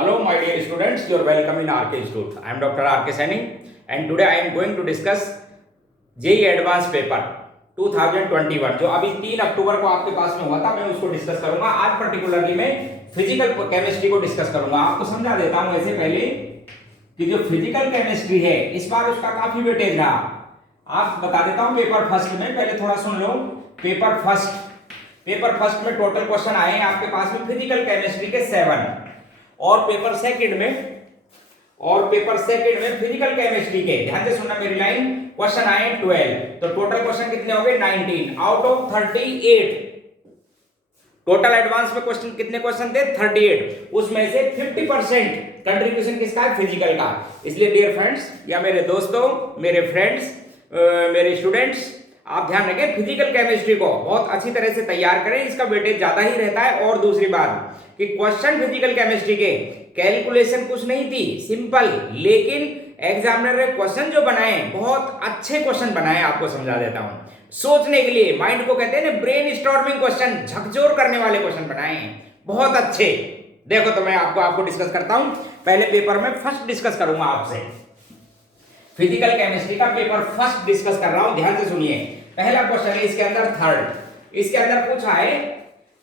Hello, my dear students. You are welcome in RK Institute. I am Dr. RK Saini, and today I am going to discuss JEE Advanced Paper 2021 जो अभी 3 अक्टूबर को आपके पास में हुआ था, मैं उसको डिस्कस करूंगा। आज पर्टिकुलरली मैं फिजिकल केमिस्ट्री को डिस्कस करूंगा। आपको समझा देता हूं ऐसे पहले कि जो फिजिकल केमिस्ट्री है इस बार उसका काफी वेटेज रहा। आप बता देता हूं पेपर फर्स्ट में, पहले थोड़ा सुन लो। पेपर फर्स्ट में टोटल क्वेश्चन आए हैं आपके पास में फिजिकल केमिस्ट्री के 7 और पेपर सेकंड में फिजिकल केमिस्ट्री के, ध्यान से सुनना मेरी लाइन, क्वेश्चन आए 12। तो टोटल क्वेश्चन कितने हो गए 19 आउट ऑफ 38। टोटल एडवांस में क्वेश्चन कितने क्वेश्चन थे 38, उसमें से 50% कंट्रीब्यूशन किसका है फिजिकल का। इसलिए डियर फ्रेंड्स या मेरे दोस्तों, मेरे फ्रेंड्स, मेरे स्टूडेंट्स, आप ध्यान रखें फिजिकल केमिस्ट्री को बहुत अच्छी तरह से तैयार करें, इसका वेटेज ज्यादा ही रहता है। और दूसरी बात कि क्वेश्चन फिजिकल केमिस्ट्री के कैलकुलेशन कुछ नहीं थी, सिंपल, लेकिन एग्जामिनर ने क्वेश्चन जो बनाए बहुत अच्छे क्वेश्चन बनाए। आपको समझा देता हूं, सोचने के लिए, माइंड को कहते हैं ना ब्रेन स्टॉर्मिंग क्वेश्चन, झकझोर करने वाले क्वेश्चन बनाए हैं बहुत अच्छे। देखो तो मैं आपको डिस्कस करता हूं। पहले पेपर में फर्स्ट डिस्कस करूंगा आपसे, फिजिकल केमिस्ट्री का पेपर फर्स्ट डिस्कस कर रहा हूं, ध्यान से सुनिए। पहला क्वेश्चन है इसके अंदर थर्ड, इसके अंदर पूछा है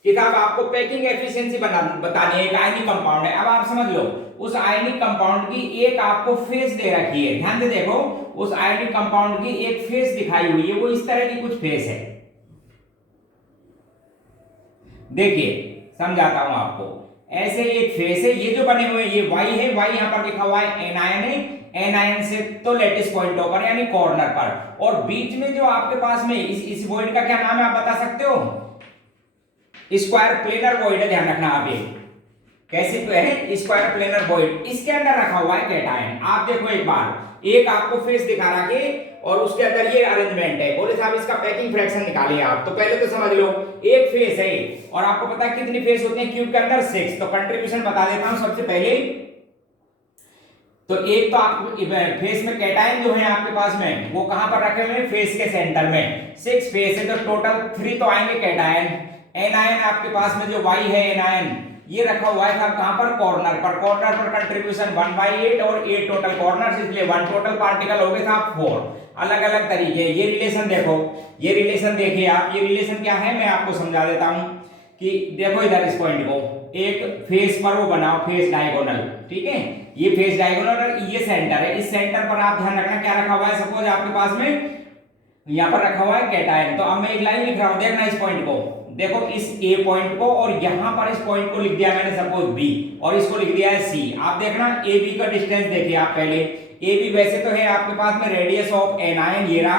कि साहब आपको पैकिंग एफिशिएंसी बतानी है। एक आयनिक कंपाउंड है, अब आप समझ लो उस आयनिक कंपाउंड की एक आपको फेस दे रखी है। ध्यान से देखो, उस आयनिक कंपाउंड की एक फेस दिखाई हुई है, वो इस तरह की कुछ फेस है। देखिए समझाता हूं आपको, ऐसे एक फेस है, ये जो बने हुए ये वाई है, वाई यहां पर लिखा हुआ है एनायन है, एनायन से तो लेटेस्ट पॉइंट पर यानी कॉर्नर पर, और बीच में जो आपके पास में इस वॉइड का क्या नाम है आप बता सकते हो? स्क्वायर प्लेनर वॉइड है, ध्यान रखना आप। ये कैसे है स्क्वायर प्लेनर वॉइड, इसके अंदर रखा हुआ है कैटायन। आप देखो एक बार, एक आपको फेस दिखा रखे और उसके अंदर ये अरेंजमेंट है। बोले साहब इसका पैकिंग फ्रैक्शन निकालिए आप, तो पहले तो समझ लो एक फेस है और आपको पता है कितनी फेस होती है क्यूब के अंदर 6। तो कंट्रीब्यूशन बता देता हूं सबसे पहले। तो एक तो आप फेस में कैटायन जो है आपके पास में वो कहां पर रखे हुए हैं फेस के सेंटर में। 6 फेस है तो टोटल 3 तो आएंगे कैटायन। एनायन आपके पास में जो वाई है एनायन ये रखा हुआ है कहां पर कॉर्नर पर। कॉर्नर पर कंट्रीब्यूशन 1/8 और 8 टोटल कॉर्नर्स, इसलिए 1 टोटल पार्टिकल हो गए था 4। अलग अलग तरीके। ये रिलेशन देखो, ये रिलेशन देखिए आप, ये रिलेशन क्या है मैं आपको समझा देता हूं कि देखो इधर इस पॉइंट को एक फेस पर वो बनाओ, फेस डायगोनल, ठीक है, ये फेस डायगोनल और ये सेंटर है। इस सेंटर पर आप ध्यान रखना क्या रखा हुआ है, सपोज आपके पास में यहां पर रखा हुआ है कैटायन। तो अब मैं एक लाइन लिख रहा हूं, देखना इस पॉइंट को, देखो इस ए पॉइंट को, और यहां पर इस पॉइंट को लिख दिया मैंने सपोज बी, और इसको लिख दिया है सी। आप देखना ए बी का डिस्टेंस देखिए आप पहले। ए बी वैसे तो है आपके पास में रेडियस ऑफ एनायन ये रहा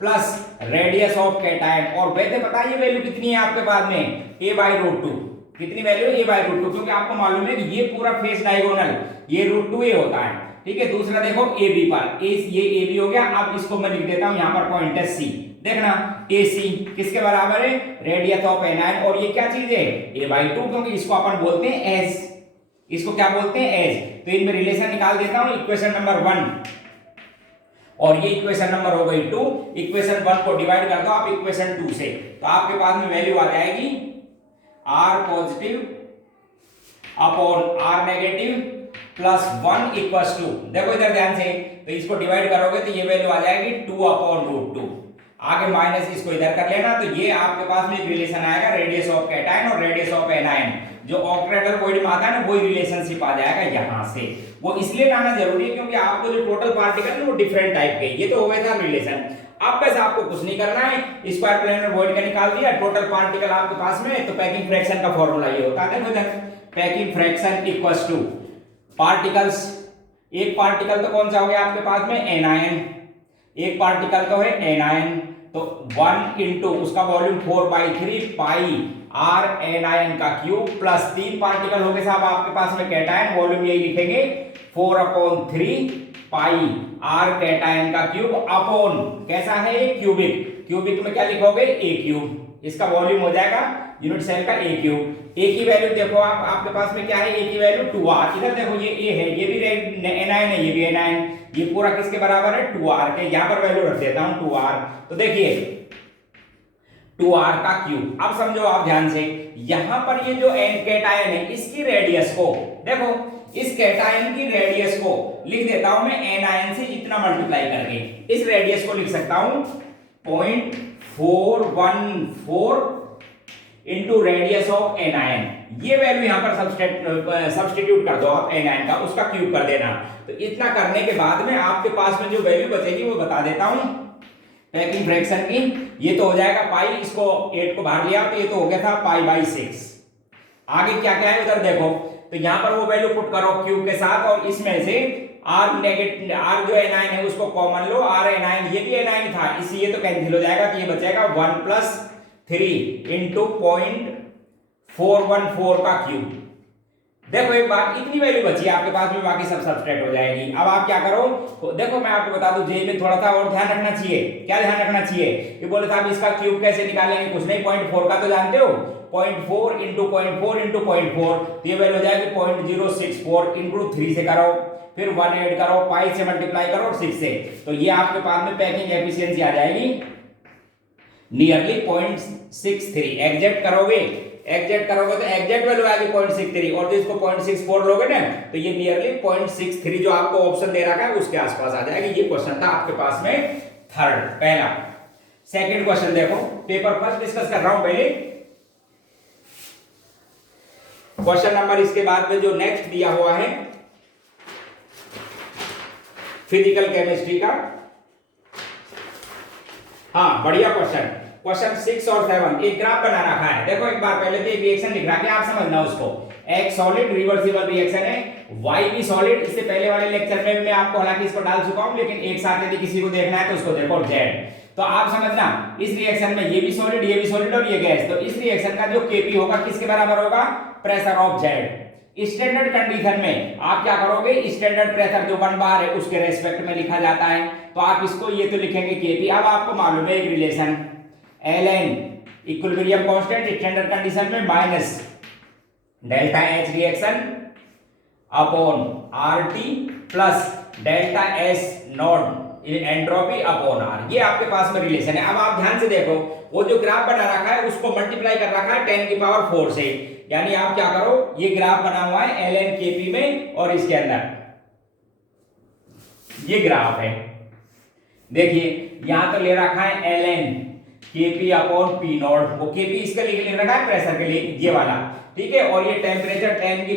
प्लस रेडियस ऑफ कैटायन, और वैसे बताइए वैल्यू कितनी है आपके पास में a/√2। कितनी वैल्यू a/√2, क्योंकि आपको मालूम है कि ये पूरा फेस डायगोनल ये √2a होता है, ठीक है। दूसरा देखो ए बी पर, ये ए बी हो गया। अब इसको मैं लिख देता हूं यहां पर पॉइंट है सी, देखना AC किसके बराबर है रेडियस ऑफ एनायन, और ये क्या चीज है a/2, क्योंकि इसको अपन बोलते हैं एज, इसको क्या बोलते हैं एज। तो इनमें रिलेशन निकाल देता हूं, इक्वेशन नंबर 1 और ये इक्वेशन नंबर हो गई 2। इक्वेशन 1 को डिवाइड कर दो आप इक्वेशन 2 से, तो आपके पास में वैल्यू आ जाएगी R positive upon R negative plus 1 equals to, देखो इधर ध्यान से, तो इसको डिवाइड करोगे तो ये वैल्यू आ जाएगी 2/√2। आगे माइनस इसको इधर कर लेना, तो ये आपके पास में एक रिलेशन आएगा रेडियस ऑफ कैटायन और रेडियस ऑफ एनायन, जो ऑक्टेट्राहेड्रल वॉइड में आता है ना, वही रिलेशनशिप आ जाएगा यहां से। वो इसलिए लाना जरूरी है क्योंकि आपको जो टोटल पार्टिकल है वो डिफरेंट टाइप के, ये तो हो गया था रिलेशन। अब बस आपको कुछ नहीं करना है, स्क्वायर प्लेनर वॉइड का निकाल दिया, टोटल पार्टिकल आपके पास में, तो पैकिंग फ्रैक्शन का फॉर्मूला ये होता है, देखो इधर packing fraction equals two particles, एक पार्टिकल तो कौन सा हो गया आपके पास में एनायन, एक पार्टिकल तो है एनायन, तो 1 इंटू उसका वॉल्यूम 4/3 पाई R एनायन का क्यूब प्लस 3 पार्टिकल हो गए साहब आपके पास में कैटायन, वॉल्यूम यही लिखेंगे 4/3 पाई R कैटायन का क्यूब अपॉन कैसा है ये क्यूबिक, क्यूबिक में क्या लिखोगे a क्यूब, इसका वॉल्यूम हो जाएगा यूनिट सेल का a क्यूब। a की वैल्यू देखो आप, आपके पास में क्या है a की वैल्यू 2R, इधर देखो ये a है, ये भी एनायन है, ये भी एनायन, ये पूरा किसके बराबर है 2R के, यहां पर वैल्यू रख देता हूं 2R। तो देखिए 2R का क्यूब। अब समझो आप ध्यान से, यहां पर ये जो कैटायन है इसकी रेडियस को देखो, इस कैटायन की रेडियस को लिख देता हूं मैं एनायन से इतना मल्टीप्लाई करके, इस रेडियस को लिख सकता हूं 0.414 इंटू रेडियस ऑफ एनायन। ये वैल्यू यहां पर सब्स्टिट्यूट कर दो आप एनायन का, उसका क्यूब कर देना। तो इतना करने के बाद में आपके पास में जो वैल्यू बचेगी वो बता देता हूं पैकिंग फ्रैक्शन की। ये तो हो जाएगा पाई, इसको 8 को बाहर लिया तो ये तो हो गया था पाई/6। आगे क्या क्या है उधर देखो, तो यहां पर वो वैल्यू पुट करो क्यूब के साथ, और इसमें से आर नेगेटिव, आर जो एनायन है उसको कॉमन लो, आर एनायन ये भी एनायन था इसलिए ये तो कैंसिल हो जाएगा, तो ये बचेगा 1 + 3 इंटू 0.414 का क्यूब। देखो एक बात, इतनी वैल्यू बची आपके पास में, बाकी सब सब्सट्रैक्ट हो जाएगी। अब आप क्या करो, देखो मैं आपको बता दूं जे में थोड़ा सा और ध्यान रखना चाहिए। क्या ध्यान रखना चाहिए? ये बोले साहब इसका क्यूब कैसे निकालेंगे, कुछ नहीं 0.4 का तो जानते हो, 0.4 इंटू 0.4 इंटू 0.4, तो ये वैल्यू हो जाएगी 0.064 इंटू 3 से करो, फिर 1 ऐड करो, पाई से मल्टीप्लाई करो और 6 से, तो ये आपके पास में पैकिंग एफिशिएंसी आ जाएगी नियरली 0.63। एग्जैक्ट करोगे तो एग्जैक्ट वैल्यू आएगी 0.63, और जो इसको 0.64 लोगे ना तो ये नियरली 0.63 जो आपको ऑप्शन दे रखा है उसके आसपास आ जाएगी। ये क्वेश्चन था आपके पास में थर्ड, पहला। सेकंड क्वेश्चन देखो, पेपर फर्स्ट डिस्कस कर रहा हूं पहले। क्वेश्चन नंबर इसके बाद में जो नेक्स्ट दिया हुआ है फिजिकल केमिस्ट्री का, हाँ बढ़िया क्वेश्चन। क्वेश्चन 6 और 7 एक ग्राफ बना रखा है। देखो एक बार पहले तो एक रिएक्शन लिख रखा है, आप समझना उसको। एक सॉलिड रिवर्सिबल रिएक्शन है, Y भी सॉलिड। इससे पहले वाले लेक्चर में मैं आपको हालांकि इसको डाल चुका हूं, लेकिन एक साथ यदि किसी को देखना है तो उसको देखो Z। तो आप समझना इस रिएक्शन में ये भी सॉलिड और ये गैस, तो इस रिएक्शन का जो Kp होगा किसके बराबर होगा, pressure of Z। Standard condition में आप क्या करोगे, स्टैंडर्ड प्रेशर जो 1 बार है उसके रेस्पेक्ट में लिखा जाता है, तो आप इसको ये तो लिखेंगे Kp। अब आपको मालूम है एक relation Ln equilibrium constant standard condition में minus delta H reaction upon RT plus delta S not entropy upon R, ये आपके पास में रिलेशन है। अब आप ध्यान से देखो, वो जो ग्राफ बना रखा है उसको मल्टीप्लाई कर रखा है 10⁴ से, यानी आप क्या करो, ये ग्राफ बना हुआ है Ln Kp में, और इसके अंदर ये ग्राफ है। देखिए यहां तो ले रखा है Ln Kp upon P not, वो Kp इसके लिए लिख रखा है प्रेशर के लिए, ये वाला, ठीक है। और ये टेम्परेचर 10⁴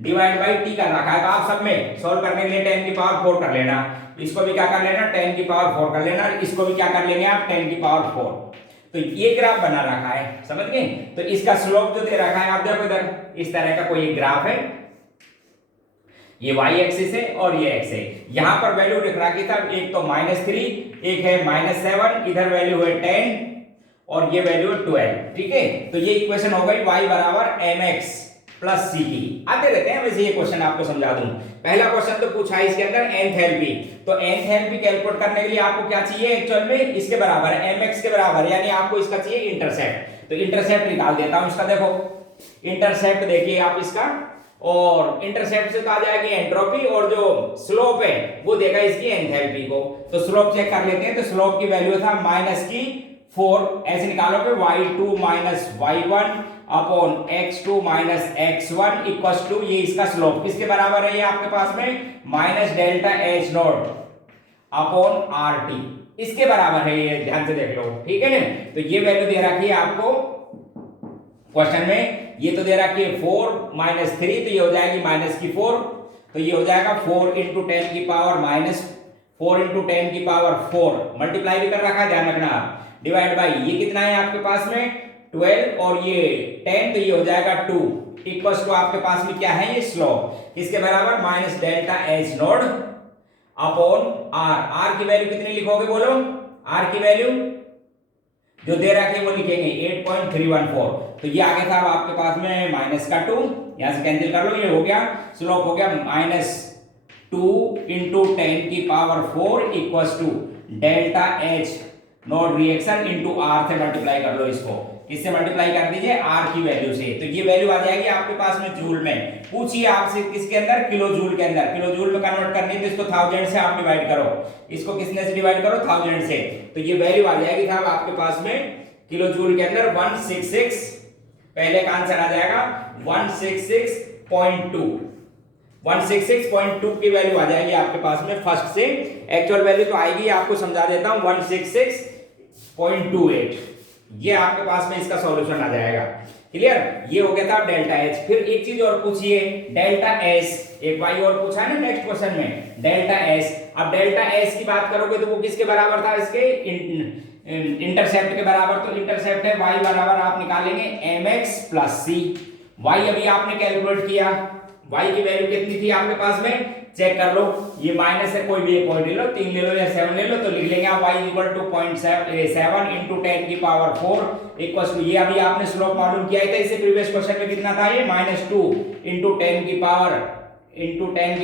डिवाइड बाई T कर रखा है, तो आप सब में सॉल्व करने के लिए 10⁴ कर लेना, इसको भी क्या कर लेना 10⁴ कर लेना, और इसको भी क्या कर लेंगे आप 10⁴। तो ये ग्राफ बना रखा है, समझ गए। तो इसका स्लोप जो दे रखा है आप देखो इधर, इस तरह का कोई ग्राफ है, ये y एक्सिस है और ये x है। यहां पर वैल्यू लिख रखी था, एक तो -3, एक है -7, इधर वैल्यू है 10 और ये वैल्यू है 12, ठीक है। तो ये इक्वेशन हो गई y बराबर mx प्लस ct। आते रहते हैं वैसे, ये क्वेश्चन आपको समझा दूं। पहला क्वेश्चन तो पूछा है इसके अंदर एंथैल्पी, तो एंथैल्पी कैलकुलेट करने के लिए आपको क्या चाहिए, एक्चुअल में इसके बराबर mx के बराबर, यानी आपको इसका चाहिए इंटरसेप्ट। तो इंटरसेप्ट निकाल देता हूं इसका, देखो इंटरसेप्ट देखिए आप इसका, और इंटरसेप्ट से तो आ जाएगी एंट्रोपी, और जो स्लोप है वो देगा इसकी एंथैल्पी को। तो स्लोप चेक कर लेते हैं, तो स्लोप की वैल्यू था -4, ऐसे निकालोगे y2 y1 upon x2 x1 equals to, ये इसका स्लोप किसके बराबर है, ये आपके पास में minus delta H not upon RT, इसके बराबर है, ये ध्यान से देख लो, ठीक है ना। तो ये वैल्यू दे रखी है आपको क्वेश्चन में, ये तो दे रखी है 4 -3, तो ये हो जाएगी -4, तो ये हो जाएगा 4 × 10⁴ मल्टीप्लाई भी कर रखा है, ध्यान रखना, डिवाइड बाई ये कितना है आपके पास में 12 और ये 10, तो ये हो जाएगा 2 इक्वल्स टू आपके पास में क्या है, ये स्लोप किसके बराबर, minus delta H not upon R की वैल्यू कितनी लिखोगे बोलो, R की वैल्यू जो दे रखी है वो लिखेंगे 8.314, तो ये आगे था आपके पास में माइनस का 2, यहां से कैंसिल कर लो, ये हो गया स्लोप हो गया -2 × 10⁴ equals to delta H nought reaction into R से मल्टीप्लाई कर लो, इसको किससे मल्टीप्लाई कर दीजिए, R की वैल्यू से। तो ये वैल्यू आ जाएगी आपके पास में जूल में, पूछिए आपसे किसके अंदर, किलो जूल के अंदर। किलो जूल में कन्वर्ट करनी है तो इसको 1000 से आप डिवाइड करो, इसको किसने से डिवाइड करो 1000 से, तो ये वैल्यू आ जाएगी साहब आपके पास में किलो जूल के अंदर 166 पहले का आंसर आ जाएगा 166.2। 166.2 की वैल्यू आ जाएगी आपके पास में फर्स्ट से। एक्चुअल वैल्यू तो आएगी, आपको समझा देता हूं, 166.28। ये आपके पास में इसका सॉल्यूशन आ जाएगा। क्लियर? ये हो गया था डेल्टा एच। फिर एक चीज और पूछिए, डेल्टा एस। एक भाई और पूछा है ना नेक्स्ट क्वेश्चन में, डेल्टा एस। अब डेल्टा एस की बात करोगे तो वो किसके बराबर था? इसके इंटरसेप्ट के बराबर। तो इंटरसेप्ट है y बराबर आप निकालेंगे mx प्लस सी। y अभी आपने कैलकुलेट किया, y की वैल्यू कितनी थी आपके पास में, चेक कर लो। ये माइनस है, कोई भी एक पॉइंट ले लो, 3 ले लो या 7 ले लो, तो लिख लेंगे आप y इक्वल टू 0.7 इंटू 10 की पावर 4 इक्वल टू, ये अभी आपने स्लोप मालूम किया था, इससे प्रीवियस क्वेश्चन में कितना था ये, -2 इंटू 10 की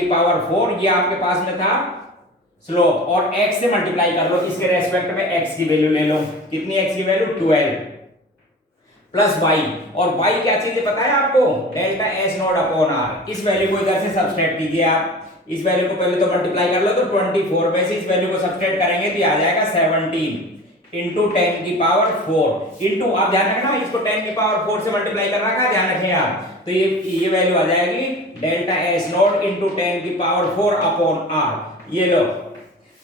पावर 4, ये आपके पास में था स्लोप। और x से मल्टीप्लाई कर लो, इसके रेस्पेक्ट में x की वैल्यू ले लो। कितनी x की वैल्यू? 12 plus y। और y क्या चीज है पता है आपको? Delta S nought upon R. इस वैल्यू को इधर से सब्सट्रैक्ट कीजिए आप। इस वैल्यू को पहले तो मल्टीप्लाई कर लो, तो 24 में से इस वैल्यू को सब्सट्रैक्ट करेंगे तो ये आ जाएगा 17 इंटू 10 की पावर 4 इंटू, आप ध्यान रखना इसको 10 की पावर 4 से मल्टीप्लाई कर रखा है, ध्यान रखें आप। तो ये वैल्यू आ जाएगी डेल्टा एस नॉट इंटू 10 की पावर 4 अपॉन आर। ये लो,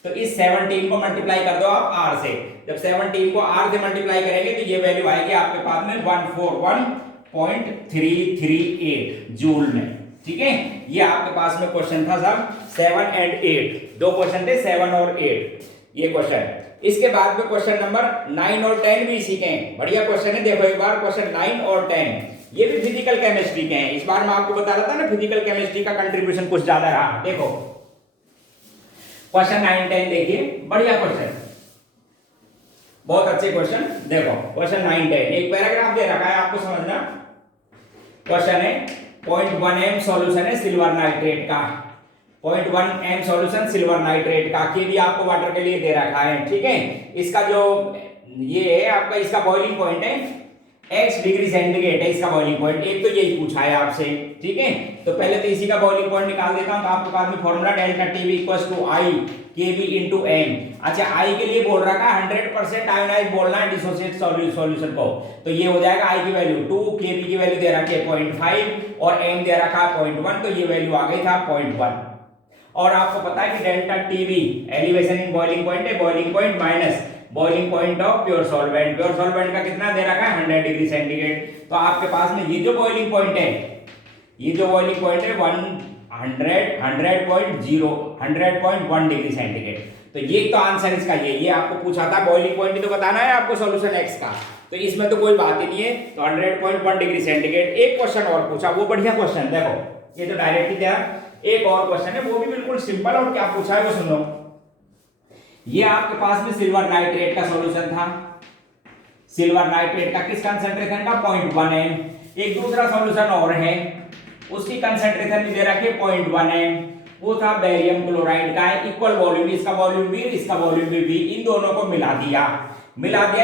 तो इस 17 को मल्टीप्लाई कर दो आप r से। जब 17 को r से मल्टीप्लाई करेंगे तो ये वैल्यू आएगी आपके पास में 141.338 जूल में। ठीक है, ये आपके पास में क्वेश्चन था सब 7 और 8, दो क्वेश्चन थे 7 और 8 ये क्वेश्चन। इसके बाद में क्वेश्चन नंबर 9 और 10 भी सीखे, बढ़िया क्वेश्चन है। देखो एक बार क्वेश्चन 9 और 10 ये भी फिजिकल केमिस्ट्री के हैं। इस बार मैं आपको बता रहा था ना फिजिकल केमिस्ट्री का कंट्रीब्यूशन कुछ ज्यादा रहा। देखो क्वेश्चन 9 10 देखिए, बढ़िया क्वेश्चन, बहुत अच्छे क्वेश्चन। देखो क्वेश्चन 9 10 एक पैराग्राफ दे रखा है, आपको समझना। क्वेश्चन है 0.1 m सॉल्यूशन है सिल्वर नाइट्रेट का, 0.1 m सॉल्यूशन सिल्वर नाइट्रेट का, के भी आपको वाटर के लिए दे रखा है। ठीक है, इसका जो ये है आपका, इसका बॉइलिंग पॉइंट है x डिग्री सेंटीग्रेड है इसका बॉइलिंग पॉइंट। एक तो यही पूछा है आपसे। ठीक है, तो पहले तो इसी का बॉइलिंग पॉइंट निकाल देता हूं। तो आपके पास में formula delta TV equals to I KB into M. अच्छा, आई के लिए बोल रखा है 100% आयोनाइज बोलना है डिसोसिएट सॉल्यूशन को, तो ये हो जाएगा आई की वैल्यू 2, केबी की वैल्यू दे रखी है 0.5 और एम दे रखा है 0.1, तो ये वैल्यू आ गई था 0.1। और आपको पता है कि delta TV elevation in boiling point है, boiling point minus boiling point of pure solvent. Pure solvent का कितना दे रखा है 100 डिग्री सेंटीग्रेड। तो आपके पास में ये जो बॉइलिंग पॉइंट है, ये जो बॉइलिंग पॉइंट है 100.1 डिग्री सेंटीग्रेड। तो ये तो आंसर इसका ये आपको पूछा था बॉइलिंग पॉइंट ही तो बताना है आपको सॉल्यूशन x का, तो इसमें तो कोई बात ही नहीं है। तो 100.1 डिग्री सेंटीग्रेड। एक क्वेश्चन और पूछा, वो बढ़िया क्वेश्चन, देखो ये तो डायरेक्ट ही था। एक और क्वेश्चन है वो भी बिल्कुल सिंपल, और क्या पूछा है वो सुनो। ये आपके पास में सिल्वर नाइट्रेट का सॉल्यूशन था। सिल्वर नाइट्रेट का किस कंसंट्रेशन का 0.1 है। एक दूसरा सॉल्यूशन और है, उसकी कंसंट्रेशन भी दे रखी है 0.1 है, वो था बेरियम क्लोराइड का है। इक्वल वॉल्यूम, इसका वॉल्यूम भी इसका वॉल्यूम भी, इन दोनों को मिला दिया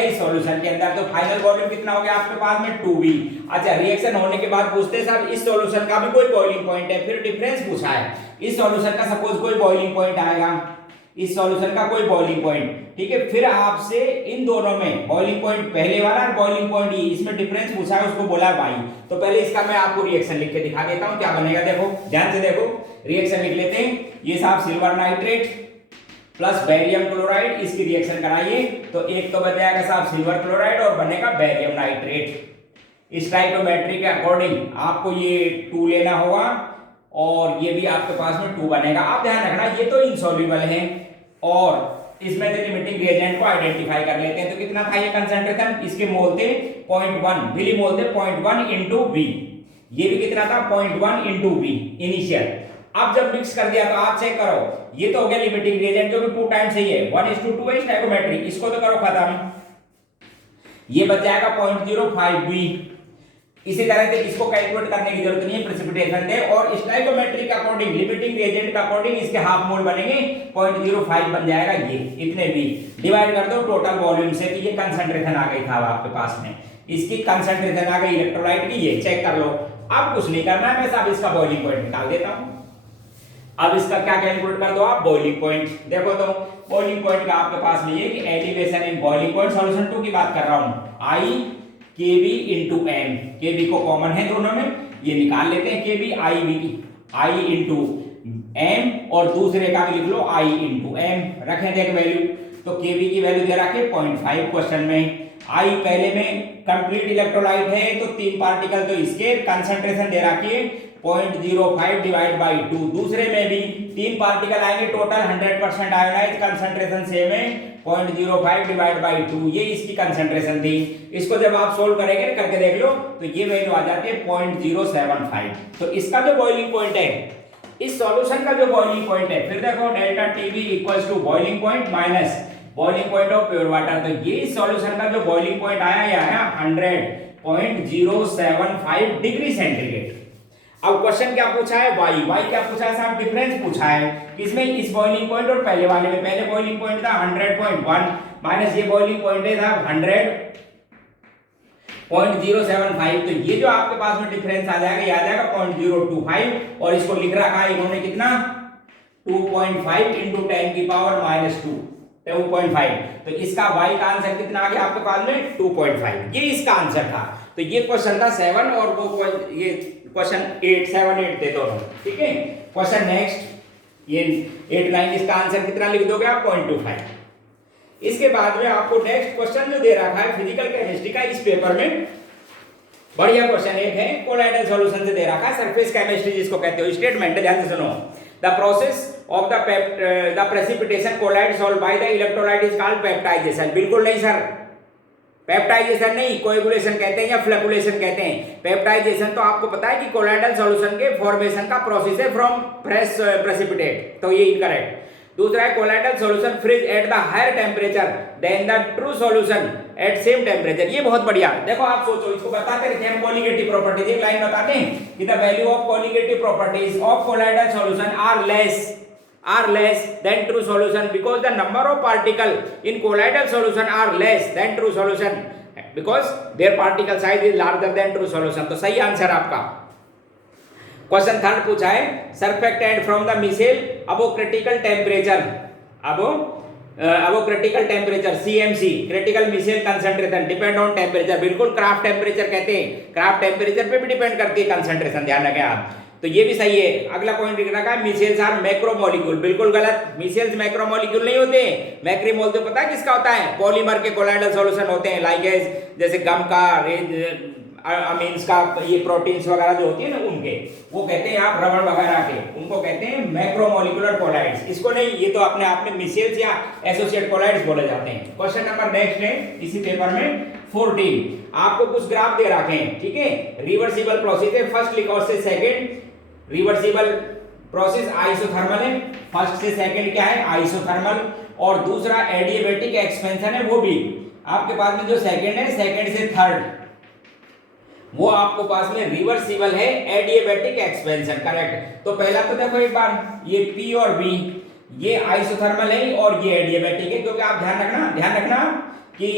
इस सॉल्यूशन के अंदर। तो फाइनल वॉल्यूम कितना हो गया आपके पास में 2v। अच्छा, रिएक्शन होने के बाद पूछते साहब इस सॉल्यूशन का भी कोई बॉइलिंग पॉइंट है, फिर डिफरेंस पूछा है। इस सॉल्यूशन का सपोज कोई बॉइलिंग पॉइंट आएगा, इस सॉल्यूशन का कोई बॉइलिंग पॉइंट, ठीक है। फिर आपसे इन दोनों में बॉइलिंग पॉइंट पहले वाला और बॉइलिंग पॉइंट ये, इसमें डिफरेंस पूछा है, उसको बोला y। तो पहले इसका मैं आपको रिएक्शन लिख के दिखा देता हूं क्या बनेगा। देखो ध्यान से देखो, रिएक्शन लिख लेते हैं। ये साहब silver nitrate plus barium chloride, इसकी रिएक्शन कराइए तो एक तो बन जाएगा साहब सिल्वर क्लोराइड और बनेगा बेरियम नाइट्रेट। स्टाइकोमेट्री के अकॉर्डिंग आपको ये 2 लेना होगा और ये भी आपके पास में 2 बनेगा। आप ध्यान रखना ये तो इनसॉल्युबल है, और इसमें से लिमिटिंग रिएजेंट को आइडेंटिफाई कर लेते हैं। तो कितना था ये कंसंट्रेशन, इसके मोल थे 0.1, मिली मोल थे 0.1 इंटू वी। ये भी कितना था 0.1 इंटू वी इनिशियल। अब जब मिक्स कर दिया तो आप चेक करो, ये तो हो गया लिमिटिंग रिएजेंट जो कि 2 टाइम्स ही है, 1:2 है स्टोइकोमेट्री। इसको तो करो खत्म, ये बच जाएगा 0.05 वी। इसी तरह से इसको कैलकुलेट करने की जरूरत नहीं है, प्रेसिपिटेशन दे और स्टोइकोमेट्री के अकॉर्डिंग लिमिटिंग रिएजेंट के अकॉर्डिंग इसके हाफ मोल बनेंगे 0.05 बन जाएगा। ये इतने भी डिवाइड कर दो टोटल वॉल्यूम से, कि ये कंसंट्रेशन आ गई था आपके पास में, इसकी कंसंट्रेशन आ गई इलेक्ट्रोलाइट की, ये चेक कर लो। अब कुछ नहीं करना है, मैं सब इसका बॉइलिंग पॉइंट निकाल देता हूं। अब इसका क्या कैलकुलेट कर दो आप, बॉइलिंग पॉइंट। देखो तो बॉइलिंग पॉइंट का आपके पास में ये कि elevation in boiling point, solution 2 की बात कर रहा हूं, आई केबी इंटू एम, केबी को कॉमन है दोनों में, ये निकाल लेते हैं केबी, आई इंटू एम, और दूसरे का भी लिख लो आई इंटू एम, रखें देख वैल्यू। तो केबी की वैल्यू दे रखी 0.5 क्वेश्चन में। आई पहले में कंप्लीट इलेक्ट्रोलाइट है तो 3 पार्टिकल, तो इसके कंसंट्रेशन दे रखी है 0.05 डिवाइड बाई 2। दूसरे में भी 3 पार्टिकल आएंगे, टोटल 100% आयोनाइज, कंसंट्रेशन सेम है 0.05 डिवाइड बाई 2, ये इसकी कंसंट्रेशन थी। इसको जब आप सोल्व करेंगे करके देख लो तो ये वैल्यू आ जाती है 0.075। तो इसका जो बॉइलिंग पॉइंट है, इस सॉल्यूशन का जो बॉइलिंग पॉइंट है, फिर देखो delta TB equals to boiling point minus boiling point of pure water. तो ये इस सॉल्यूशन का जो बॉइलिंग पॉइंट आया, ये आया 100.075 डिग्री सेंटीग्रेड। अब क्वेश्चन क्या पूछा है, वाई क्या पूछा है साहब, डिफरेंस पूछा है किसमें, इस बॉइलिंग पॉइंट और पहले वाले में। पहले बॉइलिंग पॉइंट था 100.1 माइनस ये बॉइलिंग पॉइंट है साहब 100.075। तो ये जो आपके पास में डिफरेंस आ जाएगा, ये आ जाएगा 0.025, और इसको लिख रखा है इन्होंने कितना 2.5 इंटू 10 की पावर माइनस 2.5। तो इसका y का आंसर कितना आ गया आपके पास में 2.5, ये इसका आंसर था। तो ये क्वेश्चन था 7 और वो ये क्वेश्चन 8, 7, 8 थे दोनों, ठीक है। क्वेश्चन नेक्स्ट, ये 8, 9, इसका आंसर कितना लिख दोगे आप 0.25। इसके बाद में आपको नेक्स्ट क्वेश्चन जो दे रखा है फिजिकल केमिस्ट्री का, इस पेपर में बढ़िया क्वेश्चन एक है, कोलाइडल सॉल्यूशन से दे रखा है, सरफेस केमिस्ट्री जिसको कहते हो। स्टेटमेंट है, ध्यान से सुनो। The process of the precipitation colloid solve by the electrolyte is called peptization. बिल्कुल नहीं सर, पेप्टाइजेशन नहीं, कोएगुलेशन कहते हैं या फ्लैकुलेशन कहते हैं। पेप्टाइजेशन तो आपको पता है कि कोलाइडल सॉल्यूशन के फॉर्मेशन का प्रोसेस है फ्रॉम फ्रेश प्रेसिपिटेट, तो ये इनकरेक्ट। दूसरा है colloidal solution freeze at the higher temperature than the true solution at same temperature. ये बहुत बढ़िया। देखो आप सोचो, इसको बताते रहते हैं कोलिगेटिव प्रॉपर्टीज, एक लाइन बताते हैं कि the value of colligative properties of colloidal solution are less than true solution because the number of particle in colloidal solution are less than true solution because their particle size is larger than true solution। तो सही answer आपका। Question third पूछा है, surfactant from the micelle above critical temperature, above critical temperature CMC, critical micelle concentration depend on temperature। बिल्कुल craft temperature कहते हैं, craft temperature पे भी डिपेंड करती है कंसंट्रेशन, ध्यान रखें आप। तो ये भी सही है। अगला पॉइंट लिख रखा है मिसेल्स आर मैक्रोमोलिक्यूल, बिल्कुल गलत। मिसेल्स मैक्रोमोलिक्यूल नहीं होते। मैक्रोमोल तो पता है किसका होता है, पॉलीमर के कोलाइडल सॉल्यूशन होते हैं, लाइक जैसे गम का, अमीन्स का, ये प्रोटीन्स वगैरह जो होती है ना उनके, वो कहते हैं आप रबड़ वगैरह के, उनको कहते हैं मैक्रोमोलिकुलर कोलाइड्स। इसको नहीं, ये तो अपने आप में मिसेल्स या एसोसिएट कोलाइड्स बोले जाते हैं। क्वेश्चन नंबर नेक्स्ट है इसी पेपर में 14। आपको कुछ ग्राफ दे रखे हैं, ठीक है। रिवर्सिबल प्रोसेस है, फर्स्ट लिखो से सेकंड रिवर्सिबल प्रोसेस आइसोथर्मल है, फर्स्ट से सेकंड क्या है आइसोथर्मल, और दूसरा एडियाबैटिक एक्सपेंशन है, वो भी आपके पास में जो सेकंड है, सेकंड से थर्ड वो आपको पास में रिवर्सिबल है, एडियाबैटिक एक्सपेंशन, करेक्ट। तो पहला तो देखो एक बार, ये P और B ये आइसोथर्मल है और ये एडियाबैटिक है, क्योंकि आप ध्यान रखना कि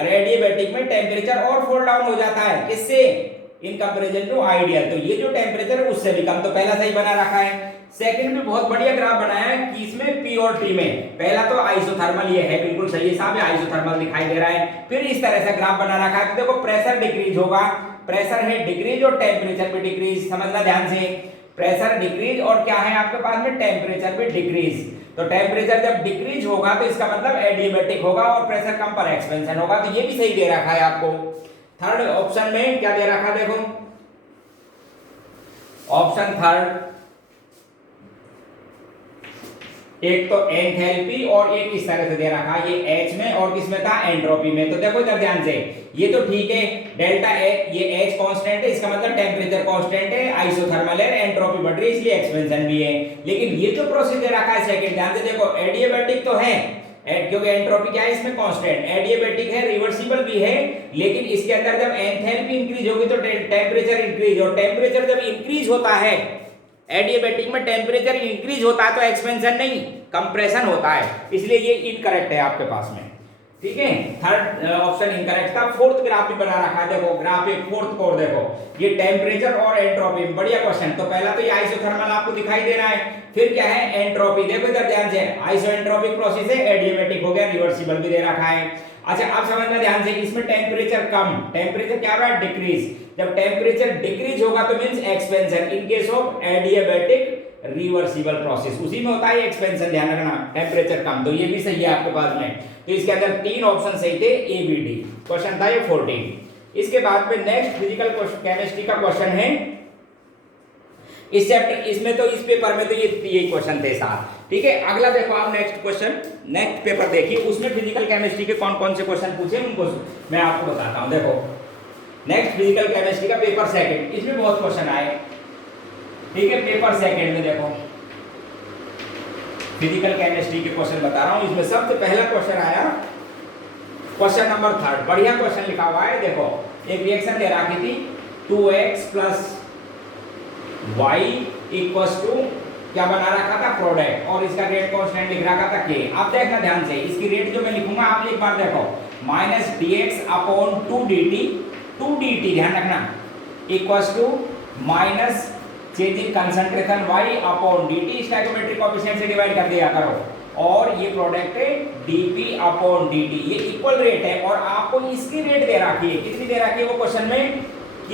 एडियाबैटिक में टेम्परेचर और फॉल डाउन हो जाता है, किससे, इन कंपैरिजन टू आइडियल। तो ये जो टेम्परेचर है उससे भी कम, तो पहला सही बना रखा है। सेकंड में बहुत बढ़िया ग्राफ बनाया है कि इसमें P और T में, पहला तो आइसोथर्मल ये है, बिल्कुल सही है साहब, आइसोथर्मल दिखाई दे रहा है। फिर इस तरह से ग्राफ बना रखा है, देखो प्रेशर डिक्रीज होगा, प्रेशर है डिक्रीज और टेम्परेचर भी डिक्रीज, समझना ध्यान से, प्रेशर डिक्रीज और क्या है आपके पास में टेम्परेचर भी डिक्रीज। तो टेम्परेचर जब डिक्रीज होगा तो इसका मतलब एडियाबैटिक होगा और प्रेशर कम पर एक्सपेंशन होगा, तो ये भी सही दे रखा है आपको। थर्ड ऑप्शन में क्या दे रखा, देखो ऑप्शन थर्ड, एक तो एंथैल्पी और एक इस तरह से दे रखा, ये H में और किसमें था, एंट्रोपी में। तो देखो इधर ध्यान से, ये तो ठीक है, डेल्टा ये H कांस्टेंट है, इसका मतलब टेम्परेचर कांस्टेंट है, आइसोथर्मल है, एंट्रोपी बढ़ रही है इसलिए एक्सपेंशन भी है। लेकिन ये जो प्रोसेस दे रखा है सेकंड, ध्यान से देखो, एडियाबैटिक तो है, क्योंकि एंट्रोपी क्या है इसमें कांस्टेंट, एडियाबैटिक है, रिवर्सिबल भी है, लेकिन इसके अंदर जब एंथैल्पी इंक्रीज होगी तो टेम्परेचर इंक्रीज, और टेम्परेचर जब इंक्रीज होता है, एडियाबैटिक में टेम्परेचर इंक्रीज होता है तो एक्सपेंशन नहीं, कंप्रेशन होता है, इसलिए ये इनकरेक्ट है आपके पास में। ठीक है, थर्ड ऑप्शन इनकरेक्ट था। फोर्थ ग्राफ भी बना रखा है, देखो ग्राफ एक फोर्थ कोड देखो, ये टेम्परेचर और एंट्रोपी, बढ़िया क्वेश्चन। तो पहला तो ये आइसोथर्मल आपको दिखाई दे रहा है, फिर क्या है एंट्रोपी, देखो इधर ध्यान से, आइसोएंट्रोपिक प्रोसेस है, एडियाबैटिक हो गया, रिवर्सिबल भी दे रखा है। अच्छा अब समझना ध्यान से, इसमें टेम्परेचर कम, टेम्परेचर क्या हो रहा है डिक्रीज, जब टेम्परेचर डिक्रीज होगा तो means expansion, in case of adiabatic reversible process, उसी में होता है एक्सपेंशन, ध्यान रखना, टेम्परेचर कम, तो ये भी सही है आपके पास में। तो इसके अंदर तीन ऑप्शन सही थे, ए बी डी, क्वेश्चन था ये 14। इसके बाद में नेक्स्ट फिजिकल केमिस्ट्री का क्वेश्चन है इस चैप्टर, इसमें तो इस पेपर में तो ये क्वेश्चन थे साथ, ठीक है। अगला देखो आप नेक्स्ट क्वेश्चन, नेक्स्ट पेपर देखिए, उसमें फिजिकल केमिस्ट्री के कौन कौन से क्वेश्चन पूछे उनको मैं आपको बताता हूं। देखो नेक्स्ट फिजिकल केमिस्ट्री का पेपर सेकंड, इसमें बहुत क्वेश्चन आए, ठीक है। पेपर सेकंड में देखो फिजिकल केमिस्ट्री के क्वेश्चन बता रहा हूं, इसमें सबसे पहला क्वेश्चन आया क्वेश्चन नंबर 3, बढ़िया क्वेश्चन लिखा हुआ है। देखो एक रिएक्शन दे रखी थी 2x + y = क्या बना रखा था प्रोडक्ट, और इसका रेट कांस्टेंट लिख रखा था k। अब देखना ध्यान से, इसकी रेट जो मैं लिखूंगा आप एक बार देखो, -dx/2dt, 2dt ध्यान रखना, = change in concentration y/dt, stoichiometric coefficient से डिवाइड कर दिया करो, और ये प्रोडक्ट है dp/dt, ये इक्वल रेट है, और आपको इसकी रेट दे रखी है, कितनी दे रखी है वो क्वेश्चन में, k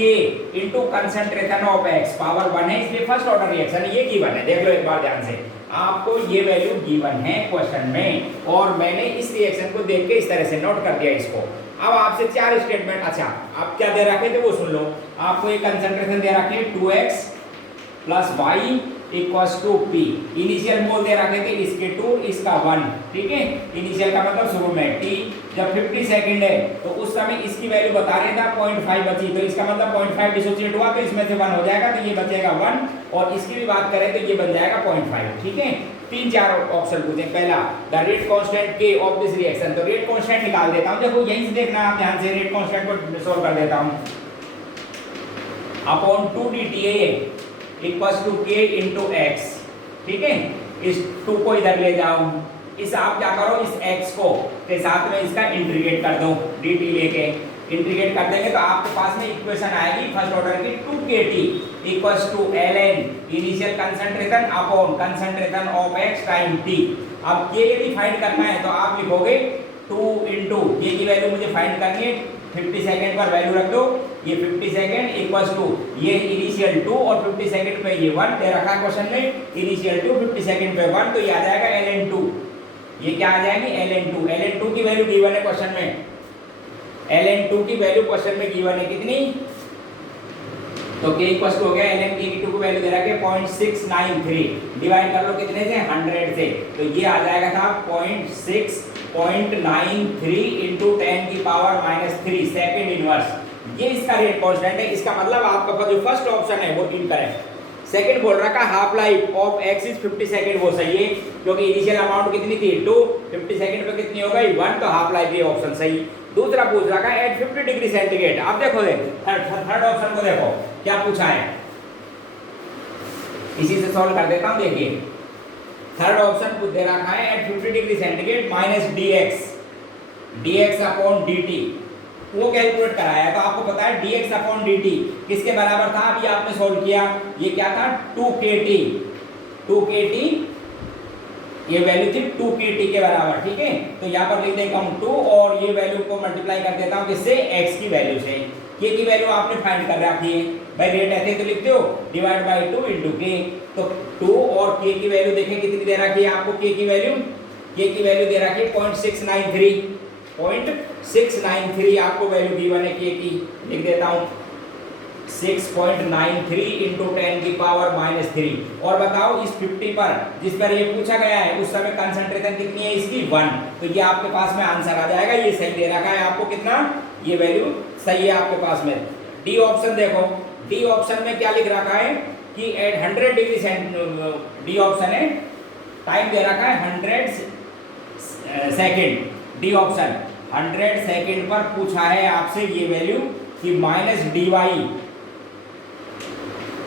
into concentration of x power 1 है, इसलिए फर्स्ट ऑर्डर रिएक्शन ये गिवन है, देख लो एक बार ध्यान से, आपको ये वैल्यू गिवन है क्वेश्चन में, और मैंने इस रिएक्शन को देख के इस तरह से नोट कर दिया इसको। अब आपसे चार स्टेटमेंट, अच्छा आप क्या दे रखे थे वो सुन लो, आपको एक कंसंट्रेशन दे रखी है 2x + y = p, इनिशियल मोल दे रखे थे इसके 2, इसका 1, ठीक है, इनिशियल का मतलब शुरू में, t जब 50 सेकंड है तो उस समय इसकी वैल्यू बता रहे था 0.5 बची, तो इसका मतलब 0.5 डिसोसिएट हुआ तो इसमें से 1 हो जाएगा, तो ये बचेगा 1, और इसकी भी बात करें तो ये बन जाएगा 0.5, ठीक है। तीन चार ऑप्शन पूछे, पहला the rate constant k of this reaction, तो रेट कांस्टेंट निकाल देता हूं, देखो यहीं से देखना आप ध्यान से, रेट कांस्टेंट को सॉल्व कर देता हूं, अपॉन 2dt = k × x, ठीक है, इस 2 को इधर ले जाओ, इस आप क्या करो, इस x को के साथ में इसका इंटीग्रेट कर दो, dt लेके इंटीग्रेट कर देंगे तो आपके पास में इक्वेशन आएगी फर्स्ट ऑर्डर की 2kt = ln initial concentration upon concentration of x time t। अब k यदि फाइंड करना है तो आप लिखोगे 2 * ये की वैल्यू मुझे फाइंड करनी है, 50 सेकंड पर वैल्यू रख दो, ये 50 सेकंड = ये इनिशियल 2 और 50 सेकंड पे ये 1 दे रखा है क्वेश्चन में, इनिशियल 2 50 सेकंड पे 1, तो ये आ जाएगा ln2, ये क्या आ जाएगी ln2 की वैल्यू गिवन है क्वेश्चन में, ln2 की वैल्यू क्वेश्चन में गिवन है कितनी, तो k = हो गया ln k2 को वैल्यू दे रखा है 0.693, डिवाइड कर लो कितने से 100 से, तो ये आ जाएगा था 0.93 × 10⁻³ सेकंड इनवर्स, ये इसका रेट कांस्टेंट है। इसका मतलब आपका पास जो फर्स्ट ऑप्शन है वो इनकरेक्ट, सेकंड बोल रहा है half life of x is 50 second, वो सही है, क्योंकि इनिशियल अमाउंट कितनी थी 2, 50 सेकंड पे कितनी हो गई 1, तो हाफ लाइफ ये ऑप्शन सही। दूसरा पूछ रहा है एट 50 डिग्री सेंटीग्रेड, आप देखो थर्ड ऑप्शन को देखो क्या पूछा है, इसी से सॉल्व कर देता हूं, देखिए थर्ड ऑप्शन पूछ दे रखा है एट 50 डिग्री सेंटीग्रेड -dx/dt, वो कैलकुलेट कराया, तो आपको पता है dx/dt किसके बराबर था, अभी आपने सॉल्व किया, ये क्या था 2kt, ये वैल्यू थी 2kt के बराबर, ठीक है। तो यहाँ पर लिख देता हूँ 2 और ये वैल्यू को मल्टीप्लाई कर देता हूँ किससे, x की वैल्यू से, k की वैल्यू आपने फाइंड कर रखी है भाई, रेट ऐसे तो लिखते हो डिवाइड बाय 2 × k, तो 2 और k की वैल्यू देखें कितनी दे रखी है आपको, k की वैल्यू दे रखी है 0.693 आपको वैल्यू गिवन है k की, लिख देता हूँ 6.93 × 10⁻³ और बताओ इस 50 पर जिस पर ये पूछा गया है उस समय कंसंट्रेशन कितनी है इसकी 1, तो ये आपके पास में आंसर आ जाएगा, ये सही दे रखा है आपको कितना, ये वैल्यू सही है आपके पास में। डी ऑप्शन देखो, डी ऑप्शन में क्या लिख रखा है कि at 100 degree centigrade, D option है टाइम दे रखा है 100 सेकेंड, डी ऑप्शन 100 सेकेंड पर पूछा है आपसे ये वैल्यू कि -dy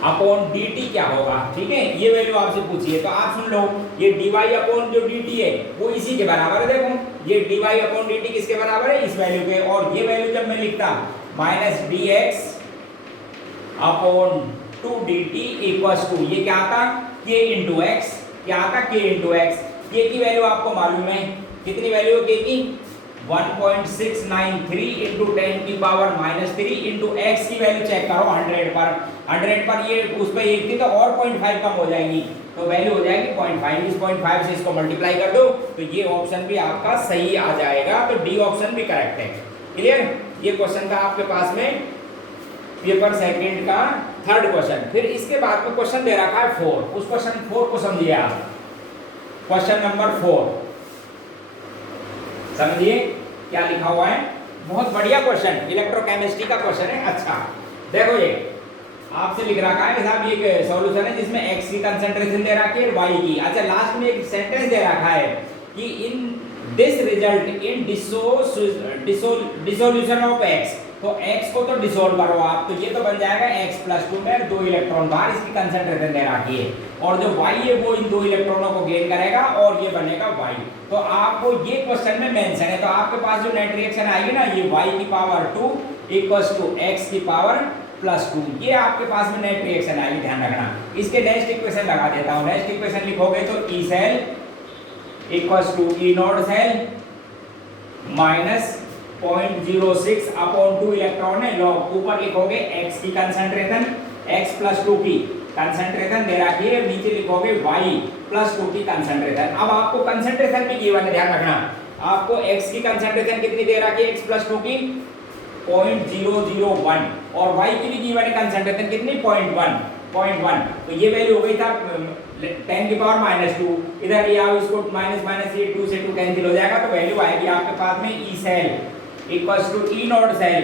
अपॉन dt क्या होगा, ठीक है, ये वैल्यू आपसे पूछी है। तो आप सुन लो, ये dy अपॉन जो dt है वो इसी के बराबर है। देखो ये dy अपॉन dt किसके बराबर है, इस वैल्यू के। और ये वैल्यू जब मैं लिखता minus dx upon 2dt equals to, ये क्या आता k इंटू एक्स, क्या आता k इंटू एक्स। k की वैल्यू आपको मालूम है, कितनी वैल्यू है k की, 1.693 इंटू 10 की पावर माइनस 3 इंटू एक्स की वैल्यू चेक करो 100 पर ये उस पर 1 थी तो और 0.5 कम हो जाएगी, तो वैल्यू हो जाएगी 0.5। इस 0.5 से इसको मल्टीप्लाई कर दो तो ये ऑप्शन भी आपका सही आ जाएगा। तो डी ऑप्शन भी करेक्ट है। क्लियर, ये क्वेश्चन था आपके पास में पेपर सेकंड का थर्ड क्वेश्चन। फिर इसके बाद में क्वेश्चन दे रखा है 4, उस क्वेश्चन 4 को समझिए आप। क्वेश्चन नंबर 4 समझिए क्या लिखा हुआ है, बहुत बढ़िया क्वेश्चन, इलेक्ट्रोकेमिस्ट्री का क्वेश्चन है। अच्छा देखो, ये आपसे लिख रखा है साहब, ये एक सॉल्यूशन है जिसमें x की कंसंट्रेशन दे रखी है y की। अच्छा लास्ट में एक सेंटेंस दे रखा है कि in this result in dissolution of x, तो x को तो डिसोल्व करो आप, तो ये तो बन जाएगा x+2 में 2 इलेक्ट्रॉन बाहर, इसकी कंसंट्रेशन दे रखी है। और जो y है वो इन 2 इलेक्ट्रॉनों को गेन करेगा और ये बनेगा y। तो आपको ये क्वेश्चन में मेंशन है, तो आपके पास जो नेट रिएक्शन आएगी ना, ये y की पावर 2 इक्वल्स टू x की पावर +2, ये आपके पास में नेट रिएक्शन आएगी, ध्यान रखना। इसके नेक्स्ट इक्वेशन लगा देता हूं। नेक्स्ट इक्वेशन लिखोगे तो E cell equals to E not cell minus 0.06 upon 2 electron है, लॉग ऊपर लिखोगे x की कंसंट्रेशन, x+2 की कंसंट्रेशन दे रखी है, नीचे लिखोगे y+2 की कंसंट्रेशन। अब आपको कंसंट्रेशन भी गिवन है, ध्यान रखना। आपको x की कंसंट्रेशन कितनी दे रखी है, x+2 की 0.001 और y की भी गिवन है कंसंट्रेशन कितनी, 0.1। तो ये वैल्यू हो गई था 10 की पावर -2, इधर ये आओ इसको माइनस माइनस ये 2 से 2 कैंसिल हो जाएगा, तो वैल्यू आएगी आपके पास में E cell equals to E not cell,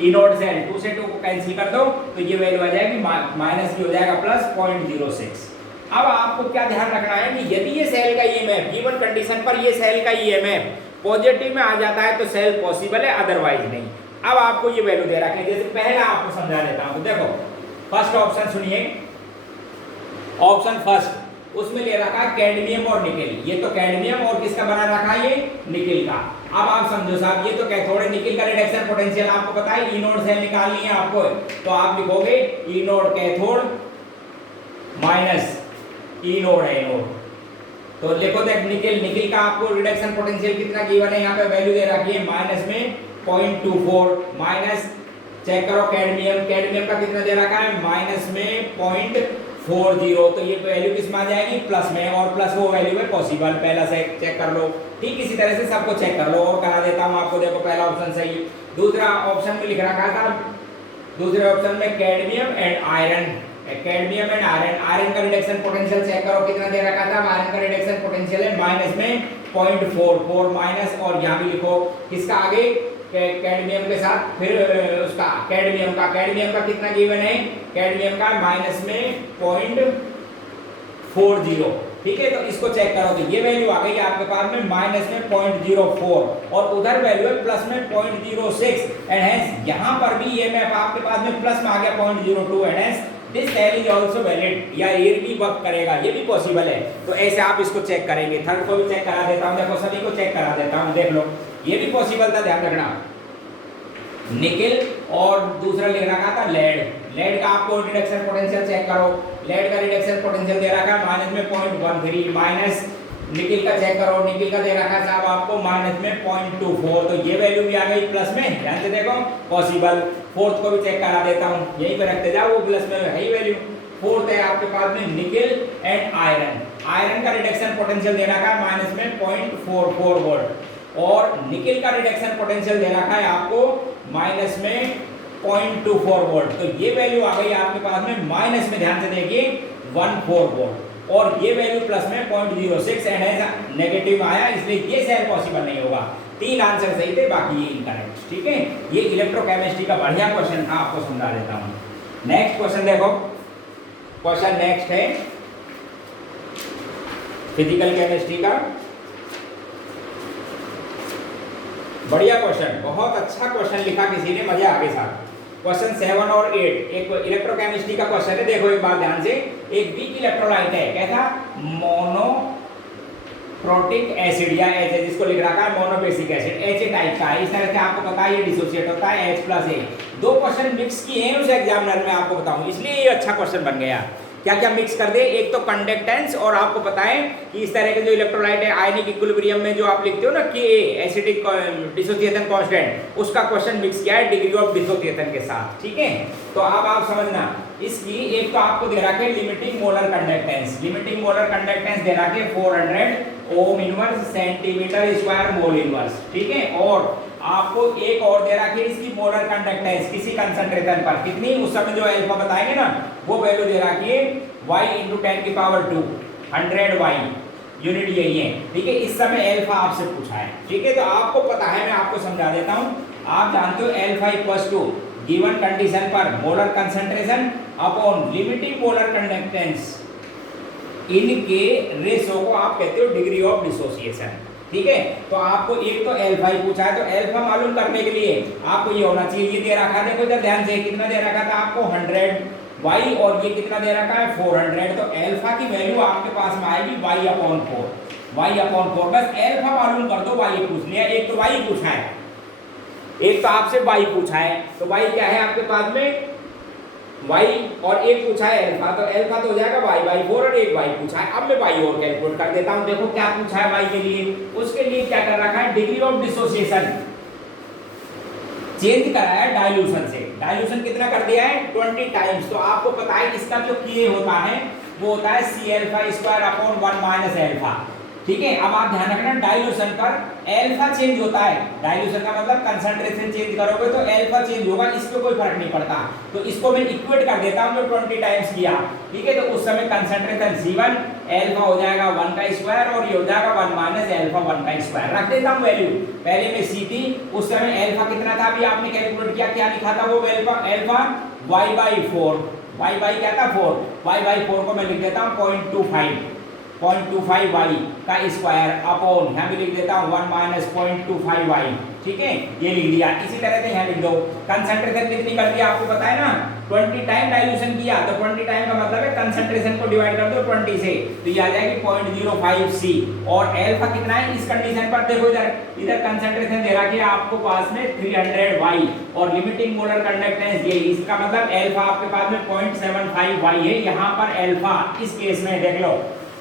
E not cell 2 से 2 को कैंसिल कर दो तो ये वैल्यू आ जाएगी माइनस की हो जाएगा प्लस 0.06। अब आपको क्या ध्यान रखना है कि यदि ये सेल का ईएमएफ गिवन कंडीशन पर ये सेल का ईएमएफ पॉजिटिव में आ जाता है तो सेल पॉसिबल है, अदरवाइज नहीं। अब आपको ये वैल्यू दे रखी है, जैसे पहला आपको समझा देता हूं। देखो फर्स्ट ऑप्शन सुनिए, ऑप्शन फर्स्ट उसमें ले रखा है कैडमियम और निकेल। ये तो कैडमियम और किसका बना रखा है, ये निकेल का। अब आप समझो साहब, ये तो कैथोड निकेल का रिडक्शन पोटेंशियल आपको पता है, ई नोड सेल निकालनी है आपको, तो आप लिखोगे ई नोड कैथोड माइनस ई नोड एनोड। तो देखो देख निकेल का आपको रिडक्शन पोटेंशियल कितना गिवन है, यहाँ पे वैल्यू दे रखी है माइनस में 0.24, माइनस चेक करो कैडमियम का कितना दे रखा है माइनस में 0.40, तो ये वैल्यू किस में आ जाएगी, प्लस में, और प्लस वो वैल्यू है पॉसिबल, पहला से चेक कर लो। ठीक इसी तरह से सबको चेक कर लो और करा देता हूँ आपको। देखो पहला ऑप्शन सही, दूसरा ऑप्शन में लिख रखा था, दूसरे ऑप्शन में cadmium and iron, cadmium and iron का रिडक्शन पोटेंशियल चेक करो कितना दे रखा था, आयरन का रिडक्शन पोटेंशियल है माइनस में 0.44 माइनस, और यहाँ भी लिखो किसका आगे कैडमियम के साथ, फिर उसका कैडमियम का कितना गिवन है, कैडमियम का माइनस में 0.40। ठीक है, तो इसको चेक करो तो ये वैल्यू आ गई आपके पास में माइनस में 0.04 और उधर वैल्यू है प्लस में 0.06 एंड हेंस यहाँ पर भी ये मैप आपके पास में प्लस में आ गया 0.02 and hence this cell is also valid, या ये भी वर्क करेगा, ये भी पॉसिबल है। तो ऐसे आप इसको चेक करेंगे। थर्ड को भी चेक करा देता हूं, देखो सभी को चेक करा देता हूं, देख लो ये भी पॉसिबल था, ध्यान रखना। निकेल और दूसरा लिख रखा था लेड का आपको रिडक्शन पोटेंशियल चेक करो, लेड का रिडक्शन पोटेंशियल दे रखा है माइनस में 0.13 माइनस निकेल का चेक करो, निकेल का दे रखा है साहब आपको माइनस में 0.24, तो ये वैल्यू भी आ गई प्लस में, ध्यान से देखो पॉसिबल। फोर्थ को भी चेक करा देता हूं, यहीं पे रखते जाओ, वो प्लस में है ही वैल्यू। फोर्थ है आपके पास में निकेल एंड आयरन का रिडक्शन पोटेंशियल दे रखा है माइनस में 0.44 वोल्ट और निकेल का रिडक्शन पोटेंशियल दे रखा है आपको माइनस में 0.24 वोल्ट, तो ये वैल्यू आ गई आपके पास में माइनस में, ध्यान से देखिए 14 वोल्ट, और ये वैल्यू प्लस में 0.06 एंड नेगेटिव आया, इसलिए ये सेल पॉसिबल नहीं होगा। 3 आंसर सही थे, बाकी ये इनकरेक्ट। ठीक है, ये इलेक्ट्रोकेमिस्ट्री का बढ़िया क्वेश्चन था, आपको समझा देता हूं। नेक्स्ट क्वेश्चन देखो, क्वेश्चन नेक्स्ट है फिजिकल केमिस्ट्री का, बढ़िया क्वेश्चन, बहुत अच्छा क्वेश्चन लिखा किसी ने, मजा आ गए साहब। क्वेश्चन 7 और 8 एक इलेक्ट्रोकेमिस्ट्री का क्वेश्चन है, देखो एक बार ध्यान से। एक वीक इलेक्ट्रोलाइट है, कैसा मोनोप्रोटिक एसिड या एच, जिसको लिख रखा है मोनोबेसिक एसिड, एच टाइप का है। इस तरह से आपको पता है ये डिसोसिएट होता है H+A। दो क्वेश्चन मिक्स किए हैं उस एग्जामिनर में, आपको बताऊं, इसलिए ये अच्छा क्वेश्चन बन गया। क्या क्या मिक्स कर दे, एक तो कंडक्टेंस, और आपको बताएं कि इस तरह के जो इलेक्ट्रोलाइट है आयनिक इक्विलिब्रियम में जो आप लिखते हो ना कि एसिडिक डिसोसिएशन कांस्टेंट, उसका क्वेश्चन मिक्स किया है डिग्री ऑफ डिसोसिएशन के साथ, ठीक है। तो अब आप समझना इसकी, एक तो आपको दे रखे limiting molar conductance, limiting molar conductance दे रखे 400 ohm inverse centimetre square mole inverse, ठीक है। और आपको एक और दे रखी है इसकी मोलर कंडक्टेंस किसी कंसंट्रेशन पर कितनी, उस समय जो अल्फा बताएंगे ना वो वैल्यू दे रखी है y × 10⁻², 100y यूनिट यही है, ठीक है। इस समय अल्फा आपसे पूछा है, ठीक है। तो आपको पता है, मैं आपको समझा देता हूं। आप जानते हो alpha equals to given condition पर molar concentration upon limiting molar conductance, इनके रेशो को आप कहते हो डिग्री ऑफ डिसोसिएशन, ठीक है। तो आपको एक तो अल्फा ही पूछा है, तो अल्फा मालूम करने के लिए आपको ये होना चाहिए, ये दे रखा है, देखो इधर ध्यान से, कितना दे रखा था आपको 100y, और ये कितना दे रखा है 400। तो अल्फा की वैल्यू आपके पास में आएगी y/4, y/4। बस अल्फा मालूम कर दो, y पूछ लिया। एक तो y पूछा है, एक तो आपसे y पूछा है, तो y क्या है आपके पास में y, और एक पूछा है अल्फा, तो अल्फा तो हो जाएगा y/4, और एक y पूछा है। अब मैं y और कैलकुलेट कर देता हूं। देखो क्या पूछा है y के लिए, उसके लिए क्या कर रखा है, डिग्री ऑफ डिसोसिएशन चेंज कराया है डाइल्यूशन से। डाइल्यूशन कितना कर दिया है 20 टाइम्स। तो आपको पता है इसका जो K होता है वो होता है C⁴/1 - अल्फा, ठीक है। अब आप ध्यान रखना डाइल्यूशन पर अल्फा चेंज होता है, डाइल्यूशन का मतलब कंसंट्रेशन चेंज करोगे तो अल्फा चेंज होगा, इस पे कोई फर्क नहीं पड़ता। तो इसको मैं इक्वेट कर देता हूं जो 20 टाइम्स किया, ठीक है। तो उस समय कंसंट्रेशन C1 अल्फा हो जाएगा 1 का स्क्वायर, और ये हो जाएगा 1 - अल्फा 1 का स्क्वायर। रख देता हूं वैल्यू, पहले में C थी, उस समय अल्फा कितना था अभी आपने कैलकुलेट किया, क्या लिखा था वो अल्फा y/4, y क्या था 4, y/4 को मैं लिख देता हूं 0.25y का स्क्वायर अपॉन, यहाँ भी लिख देता हूँ 1 - 0.25y, ठीक है, ये लिख दिया। इसी तरह से यहाँ लिख दो कंसंट्रेशन कितनी कर दिया आपको पता है ना, 20 टाइम डाइल्यूशन किया, तो 20 टाइम का मतलब है कंसंट्रेशन को डिवाइड कर दो 20 से, तो ये आ जाएगी 0.05c। और अल्फा कितना है इस कंडीशन पर, देखो इधर कंसंट्रेशन दे रखी है आपको पास में 300y, और लिमिटिंग मोलर कंडक्टेंस ये, इसका मतलब अल्फा आपके पास में 0.75y है। यहाँ पर अल्फा इस केस में देख लो,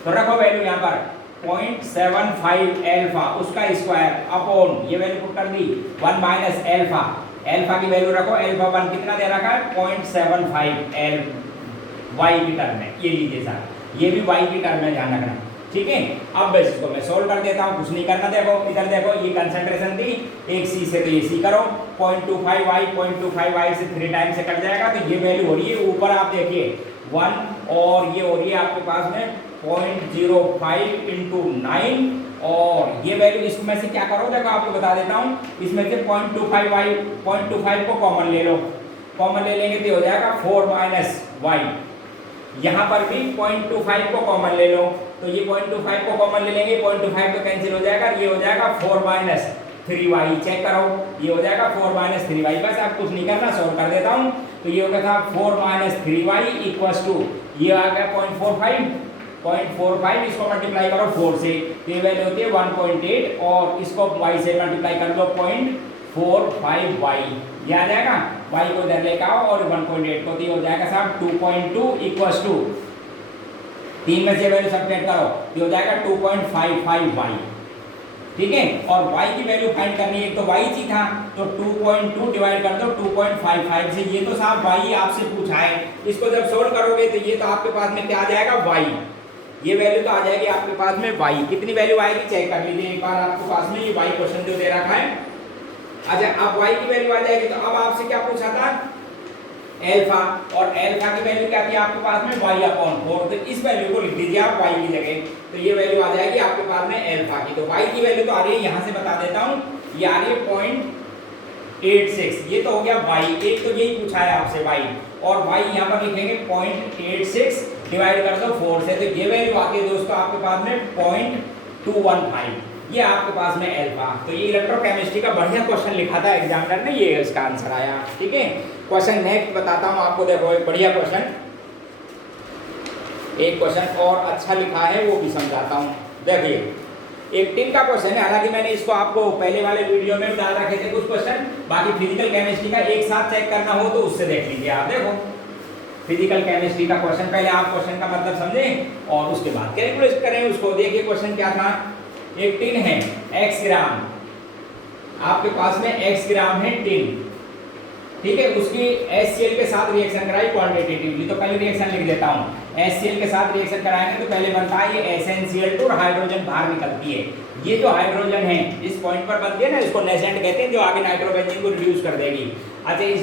तो रखो वैल्यू यहाँ पर 0.75 अल्फा, उसका स्क्वायर अपॉन, ये वैल्यू पुट कर दी 1 - अल्फा, अल्फा की वैल्यू रखो अल्फा 1 कितना दे रखा है 0.75 y की टर्म में, ये लीजिए सर, ये भी y की टर्म में ध्यान रखना, ठीक है। अब बस इसको मैं सोल्व कर देता हूँ, कुछ नहीं करना। देखो इधर देखो, ये कंसंट्रेशन थी एक C से, तो ये C करो 0.25y से 3 टाइम से कट जाएगा, तो ये वैल्यू हो रही है ऊपर आप देखिए 1, और ये हो रही है आपके पास में 0.05 × 9, और ये वैल्यू इसमें से क्या करो, देखो आपको बता देता हूँ, इसमें से 0.25 को कॉमन ले लो, कॉमन ले लेंगे तो हो जाएगा 4 - y। यहाँ पर भी 0.25 को कॉमन ले लो, तो ये 0.25 को कॉमन ले लेंगे, 0.25 तो कैंसिल हो जाएगा, ये हो जाएगा 4 - 3y, चेक करो, ये हो जाएगा 4 - 3y। बस आप कुछ नहीं करना, सोल्व कर देता हूँ। तो ये हो गया था 4 - 3y इक्वल्स टू, ये आ गया 0.45, इसको मल्टीप्लाई करो 4 से, तो ये वैल्यू होती है 1.8, और इसको y से मल्टीप्लाई कर दो 0.45y, ये आ जाएगा, y को इधर लेकर आओ, और 1.8 को तो हो जाएगा साहब 2.2 इक्वल्स टू, 3 में से वैल्यू सब्ट्रैक्ट करो, ये हो जाएगा 2.55y, ठीक है। और y की वैल्यू फाइंड करनी है, तो y ही था, तो 2.2 डिवाइड कर दो 2.55 से, ये तो साहब y आपसे पूछा है, इसको जब सोल्व करोगे तो ये तो आपके पास में क्या आ जाएगा y, ये वैल्यू तो आ जाएगी आपके पास में y, कितनी वैल्यू आएगी चेक कर लीजिए एक बार, आपके पास में ये y क्वेश्चन जो दे रखा है। अच्छा, अब y की वैल्यू आ जाएगी, तो अब आपसे क्या पूछा था अल्फा, और अल्फा की वैल्यू क्या थी आपके पास में y/4, तो इस वैल्यू को लिख दीजिए आप y की जगह, तो ये वैल्यू आ जाएगी आपके पास में अल्फा की। तो y की वैल्यू तो आ रही है, यहाँ से बता देता हूँ, ये आ रही है 0.86, ये तो हो गया y, एक तो यही पूछा है आपसे y, और y यहाँ पर लिखेंगे 0.86 डिवाइड कर दो 4 से, तो ये वैल्यू आती है दोस्तों आपके पास में 0.215, ये आपके पास में अल्फा। तो ये इलेक्ट्रोकेमिस्ट्री का बढ़िया क्वेश्चन लिखा था एग्जामिनर ने, ये इसका आंसर आया, ठीक है। क्वेश्चन नेक्स्ट बताता हूं आपको, देखो एक बढ़िया क्वेश्चन, एक क्वेश्चन और अच्छा लिखा है वो भी समझाता हूं। देखिए एक टिन का क्वेश्चन है, हालांकि मैंने इसको आपको पहले वाले वीडियो में डाल रखे थे कुछ क्वेश्चन, बाकी फिजिकल केमिस्ट्री का एक साथ चेक करना हो तो उससे देख लीजिए आप। देखो फिजिकल केमिस्ट्री का क्वेश्चन, पहले आप क्वेश्चन का मतलब समझें और उसके बाद कैलकुलेट करें उसको। देखिए क्वेश्चन क्या था, एक टिन है x ग्राम, आपके पास में x ग्राम है टिन, ठीक है, उसकी HCl के साथ रिएक्शन कराई क्वांटिटेटिवली, तो पहले रिएक्शन लिख देता हूं। HCl के साथ रिएक्शन कराएंगे तो पहले बनता है ये SnCl2 और हाइड्रोजन बाहर निकलती है। ये जो हाइड्रोजन है इस पॉइंट पर बनती है ना, इसको नेसेंट कहते हैं, जो आगे नाइट्रोबेंजीन को रिड्यूस कर देगी। अच्छा इस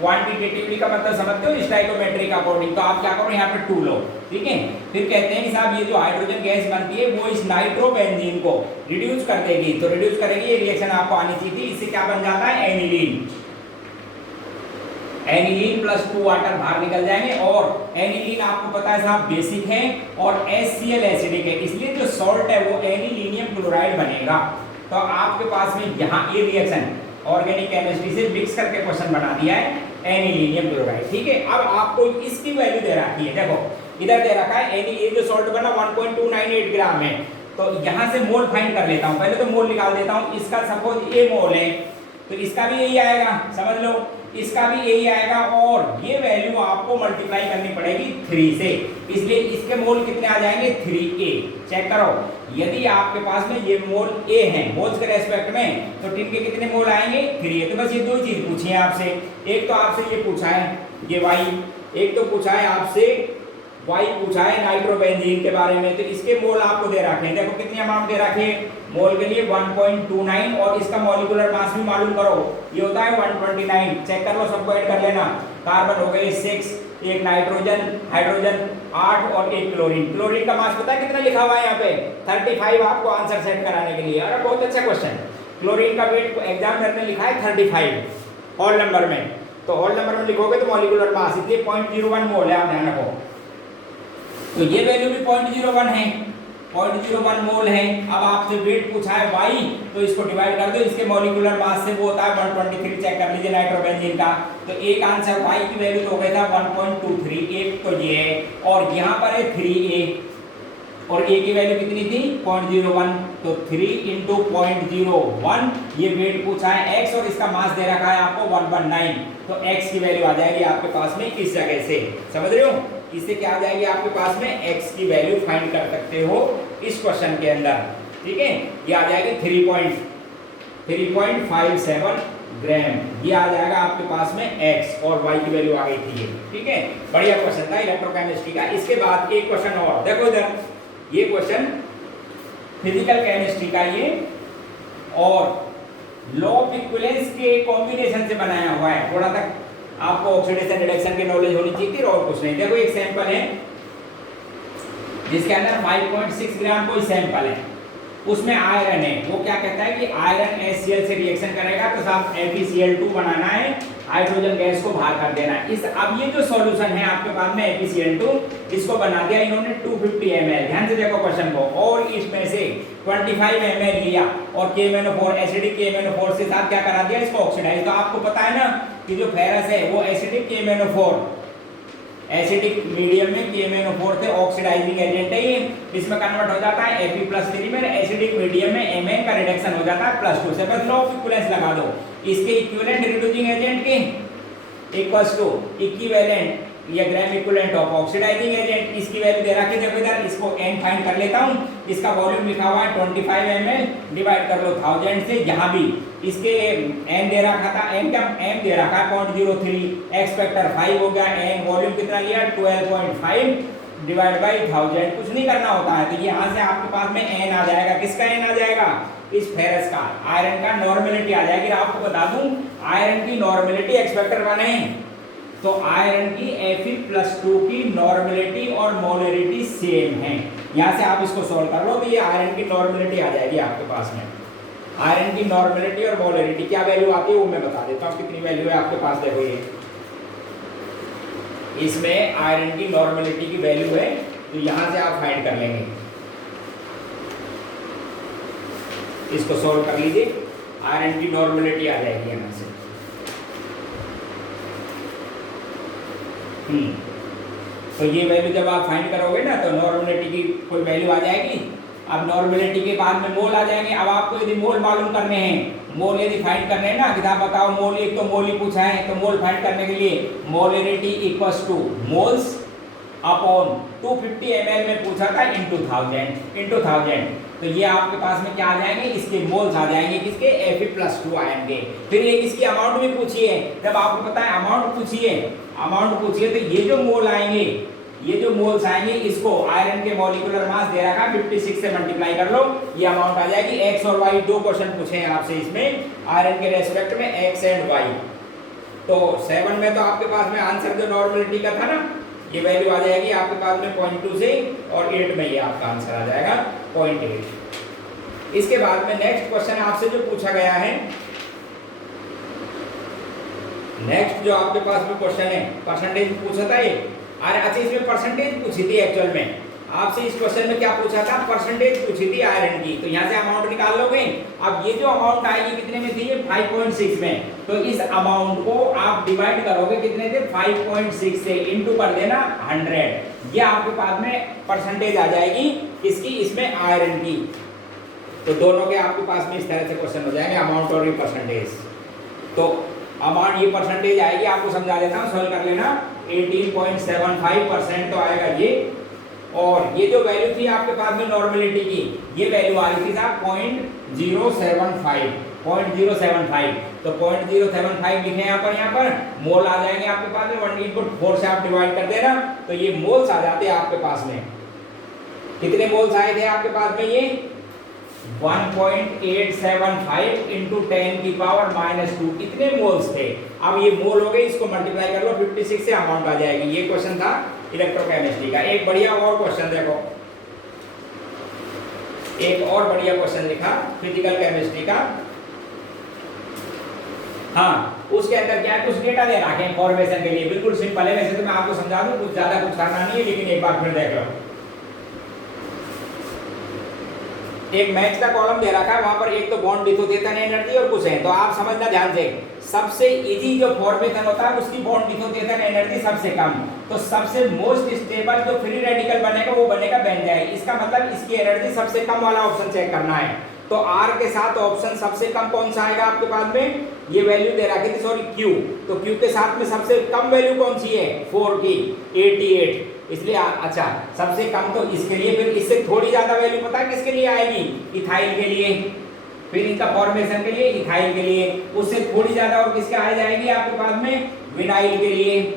क्वांटिटेटिवली का मतलब समझते हो, स्टोइकोमेट्री का अकॉर्डिंग, तो आप क्या करो यहाँ पे 2 लो, ठीक है। फिर कहते हैं कि साहब ये जो हाइड्रोजन गैस बनती है वो इस नाइट्रोबेंजीन को रिड्यूस कर देगी, तो रिड्यूस करेगी, ये रिएक्शन आपको आनी चाहिए थी। इससे क्या बन जाता है, एनिलीन, एनिलीन प्लस 2 वाटर बाहर निकल जाएंगे। और एनिलीन आपको पता है साहब बेसिक है और HCl एसिडिक है, इसलिए जो सॉल्ट है वो एनिलीनियम क्लोराइड बनेगा। तो आपके पास में यहाँ ये रिएक्शन ऑर्गेनिक केमिस्ट्री से मिक्स करके क्वेश्चन बना दिया है, एनिलीनियम क्लोराइड, ठीक है। अब आपको इसकी वैल्यू दे रखी है, देखो इधर दे रखा है एनी, ये जो सॉल्ट बना 1.298 ग्राम है, तो यहाँ से मोल फाइंड कर लेता हूँ। पहले तो मोल निकाल देता हूँ, इसका सपोज ये मोल है तो इसका भी यही आएगा, समझ लो इसका भी यही आएगा, और ये वैल्यू आपको मल्टीप्लाई करनी पड़ेगी 3 से, इसलिए इसके मोल कितने आ जाएंगे 3A। चेक करो, यदि आपके पास में ये मोल A है मोल्स के रेस्पेक्ट में, तो टिन के कितने मोल आएंगे 3A। तो बस ये दो चीज पूछी है आपसे, एक तो आपसे ये पूछा है ये Y, एक तो पूछा है आपसे Y पूछा है नाइट्रोबेंजीन के बारे में, तो इसके मोल आपको दे रखे हैं। देखो कितनी अमाउंट दे रखे हैं, मोल के लिए 1.29, और इसका मॉलिक्यूलर मास भी मालूम करो, ये होता है 129। चेक कर लो, सबको ऐड कर लेना। कार्बन हो गए 6, एक नाइट्रोजन, हाइड्रोजन 8 और एक क्लोरीन। क्लोरीन का मास पता है कितना लिखा हुआ है यहाँ पे 35, आपको आंसर सेट कराने के लिए। अरे बहुत अच्छा क्वेश्चन। क्लोरीन का वेट एग्जामिनर ने लिखा है 35 होल नंबर में, तो होल नंबर में लिखोगे तो मॉलिक्यूलर मास, इसलिए 0.01 मोल है, आप ध्यान रखो। तो ये वैल्यू भी 0.01 है, 0.01 मोल है। अब आपसे वेट पूछा है Y, तो इसको डिवाइड कर दो, इसके मॉलिक्यूलर मास से वो होता है 123। चेक कर लीजिए नाइट्रोबेंजीन का, तो एक आंसर Y की वैल्यू तो हो गया था 1.23, एक तो ये है, और यहाँ पर है 3A, और A की वैल्यू कितनी थी 0.01, तो 3 × 0.01, ये वेट पूछा है X, और इसका मास दे रखा है आपको 119, तो X की वैल्यू आ जाएगी आपके पास में इस जगह से, समझ रहे हो। इससे क्या आ जाएगी आपके पास में X की वैल्यू फाइंड कर सकते हो इस क्वेश्चन के अंदर, ठीक है। ये आ जाएगा 3.57 ग्राम, ये आ जाएगा आपके पास में X, और Y की वैल्यू आ गई थी, ठीक है। बढ़िया क्वेश्चन था इलेक्ट्रोकेमिस्ट्री का। इसके बाद एक क्वेश्चन और देखो इधर, ये क्वेश्चन फिजिकल केमिस्ट्री का ये, और लॉ ऑफ इक्विवेलेंस के कॉम्बिनेशन से बनाया हुआ है। थोड़ा तक आपको ऑक्सीडेशन रिडक्शन की नॉलेज होनी चाहिए थी, और कुछ नहीं। देखो एक सैंपल है जिसके अंदर 5.6 ग्राम कोई सैंपल है, उसमें आयरन है। वो क्या कहता है कि आयरन HCl से रिएक्शन करेगा तो साहब FeCl2 बनाना है, हाइड्रोजन गैस को बाहर कर देना है। इस अब ये जो सॉल्यूशन है आपके पास में FeCl2, इसको बना दिया इन्होंने 250 ml। ध्यान से देखो क्वेश्चन को, और इसमें से 25 ml लिया और KMnO4 एसिडिक KMnO4 से साथ क्या करा दिया, इसको ऑक्सीडाइज। तो आपको पता है ना कि जो फेरस है वो एसिडिक KMnO4, एसिडिक मीडियम में KMnO4 थे ऑक्सीडाइजिंग एजेंट है ये, इसमें कन्वर्ट हो जाता है Fe+3 में, एसिडिक मीडियम में Mn का रिडक्शन हो जाता है +2 से। बस लॉ ऑफ इक्विवेलेंस लगा दो, इसके इक्विवेलेंट रिड्यूसिंग एजेंट के इक्वल्स टू इक्विवेलेंट या gram equivalent of oxidising agent, इसकी वैल्यू दे रखी है। देखो इधर इसको n फाइंड कर लेता हूं, इसका वॉल्यूम लिखा हुआ है 25 ml, डिवाइड कर लो 1000 से, यहाँ भी इसके n दे रखा था, n का m दे रखा है 0.03, x फैक्टर 5 हो गया, n वॉल्यूम कितना लिया 12.5 डिवाइड बाय 1000, कुछ नहीं करना होता है। तो यहाँ से आपके पास में n आ जाएगा, किसका n आ जाएगा, इस फेरस का, आयरन का नॉर्मेलिटी आ जाएगी। आपको बता दूं आयरन की नॉर्मेलिटी x फैक्टर 1 है, तो आयरन की Fe+2 की नॉर्मेलिटी और मोलरिटी सेम है। यहाँ से आप इसको सॉल्व कर लो तो ये आयरन की नॉर्मेलिटी आ जाएगी आपके पास में। आयरन की नॉर्मेलिटी और मोलरिटी क्या वैल्यू आती है वो मैं बता देता हूँ, कितनी वैल्यू है आपके पास। देखो ये इसमें आयरन की नॉर्मेलिटी की वैल्यू है, तो यहाँ से आप फाइंड कर लेंगे, इसको सॉल्व कर लीजिए, आयरन की नॉर्मेलिटी आ जाएगी यहाँ से। तो ये वैल्यू जब आप फाइंड करोगे ना तो नॉर्मलिटी की कोई वैल्यू आ जाएगी। अब नॉर्मलिटी के बाद में मोल आ जाएंगे। अब आपको यदि मोल मालूम करने हैं, मोल यदि फाइंड करने हैं ना कि आप बताओ मोल, एक तो मोल ही पूछा है, तो मोल फाइंड करने के लिए molarity equals two moles upon 250 ml में पूछा था इनटू 1000, तो ये आपके पास में क्या आ जाएंगे, इसके मोल्स आ जाएंगे, किसके Fe+2 आयन के। फिर एक इसकी अमाउंट भी पूछी है, जब आपको पता है अमाउंट पूछिए तो ये जो मोल आएंगे, ये जो मोल्स आएंगे, इसको आयरन के मॉलिक्यूलर मास दे रखा 56 से मल्टीप्लाई कर लो, ये अमाउंट आ जाएगी। x और y दो क्वेश्चन पूछे हैं आपसे इसमें आयरन के रेस्पेक्ट में, x एंड y। तो 7 में तो आपके पास में आंसर जो नॉर्मलिटी का था ना, ये वैल्यू आ जाएगी आपके पास में 0.2 से, और 8 में ये आपका आंसर आ जाएगा 0.8। इसके बाद में नेक्स्ट क्वेश्चन आपसे जो पूछा गया है, नेक्स्ट जो आपके पास में क्वेश्चन है, परसेंटेज पूछा था ये। अरे अच्छा, इसमें परसेंटेज पूछी थी एक्चुअल में आपसे। इस क्वेश्चन में क्या पूछा था, परसेंटेज पूछी थी आयरन की। तो यहाँ से अमाउंट निकाल लोगे। अब ये जो अमाउंट आएगी कितने में थी, ये 5.6 में, तो इस अमाउंट को आप डिवाइड करोगे कितने थे, 5.6 से, इंटू कर देना 100। ये आपके पास में परसेंटेज आ जाएगी किसकी, इसमें आयरन की। तो दोनों के आपके पास में इस तरह से क्वेश्चन हो जाएंगे, अमाउंट और ये परसेंटेज। तो अमाउंट ये परसेंटेज आएगी, आपको समझा देता हूँ, सॉल्व कर लेना। 18.75% तो आएगा ये। और ये जो वैल्यू थी आपके पास में नॉर्मलिटी की, ये वैल्यू आ रही थी साहब 0.075, 0.075। तो 0.075 लिखे यहाँ पर मोल आ जाएंगे आपके पास में, 1/4 से आप डिवाइड कर देना, तो ये मोल्स आ जाते हैं आपके पास में। कितने मोल्स आए थे आपके पास में, ये 1.875 इंटू 10⁻², कितने मोल्स थे। अब ये मोल हो गए, इसको मल्टीप्लाई कर लो 56 से, अमाउंट आ जाएगी। ये क्वेश्चन था इलेक्ट्रोकेमिस्ट्री का। एक बढ़िया और क्वेश्चन देखो, एक और बढ़िया क्वेश्चन लिखा फिजिकल केमिस्ट्री का। हाँ, उसके अंदर क्या है, कुछ डेटा दे रखे हैं फॉर्मेशन के लिए, बिल्कुल सिंपल है। वैसे तो मैं आपको समझा दूं, कुछ ज्यादा कुछ करना नहीं है, लेकिन एक बार फिर देख लो। एक मैच का कॉलम दे रखा है, वहां पर एक तो बॉन्ड डिसोसिएशन एनर्जी और कुछ है, तो आप समझना ध्यान से। सबसे इजी जो फॉर्मेशन होता है उसकी बॉन्ड डिसोसिएशन एनर्जी सबसे कम, तो सबसे मोस्ट स्टेबल जो फ्री रेडिकल बनेगा वो बनेगा बेंजाइल। इसका मतलब इसकी एनर्जी सबसे कम वाला ऑप्शन चेक करना है। तो R के साथ ऑप्शन सबसे कम कौन सा आएगा आपके पास में, ये वैल्यू दे रखी थी, सॉरी Q, तो Q के साथ में सबसे कम वैल्यू कौन सी है, 4 की 88, इसलिए अच्छा सबसे कम तो इसके लिए। फिर इससे थोड़ी ज्यादा वैल्यू पता है किसके लिए आएगी, इथाइल के लिए, फिर इनका फॉर्मेशन के लिए इथाइल के लिए। उससे थोड़ी ज्यादा और किसके आ जाएगी आपके पास में, विनाइल के लिए,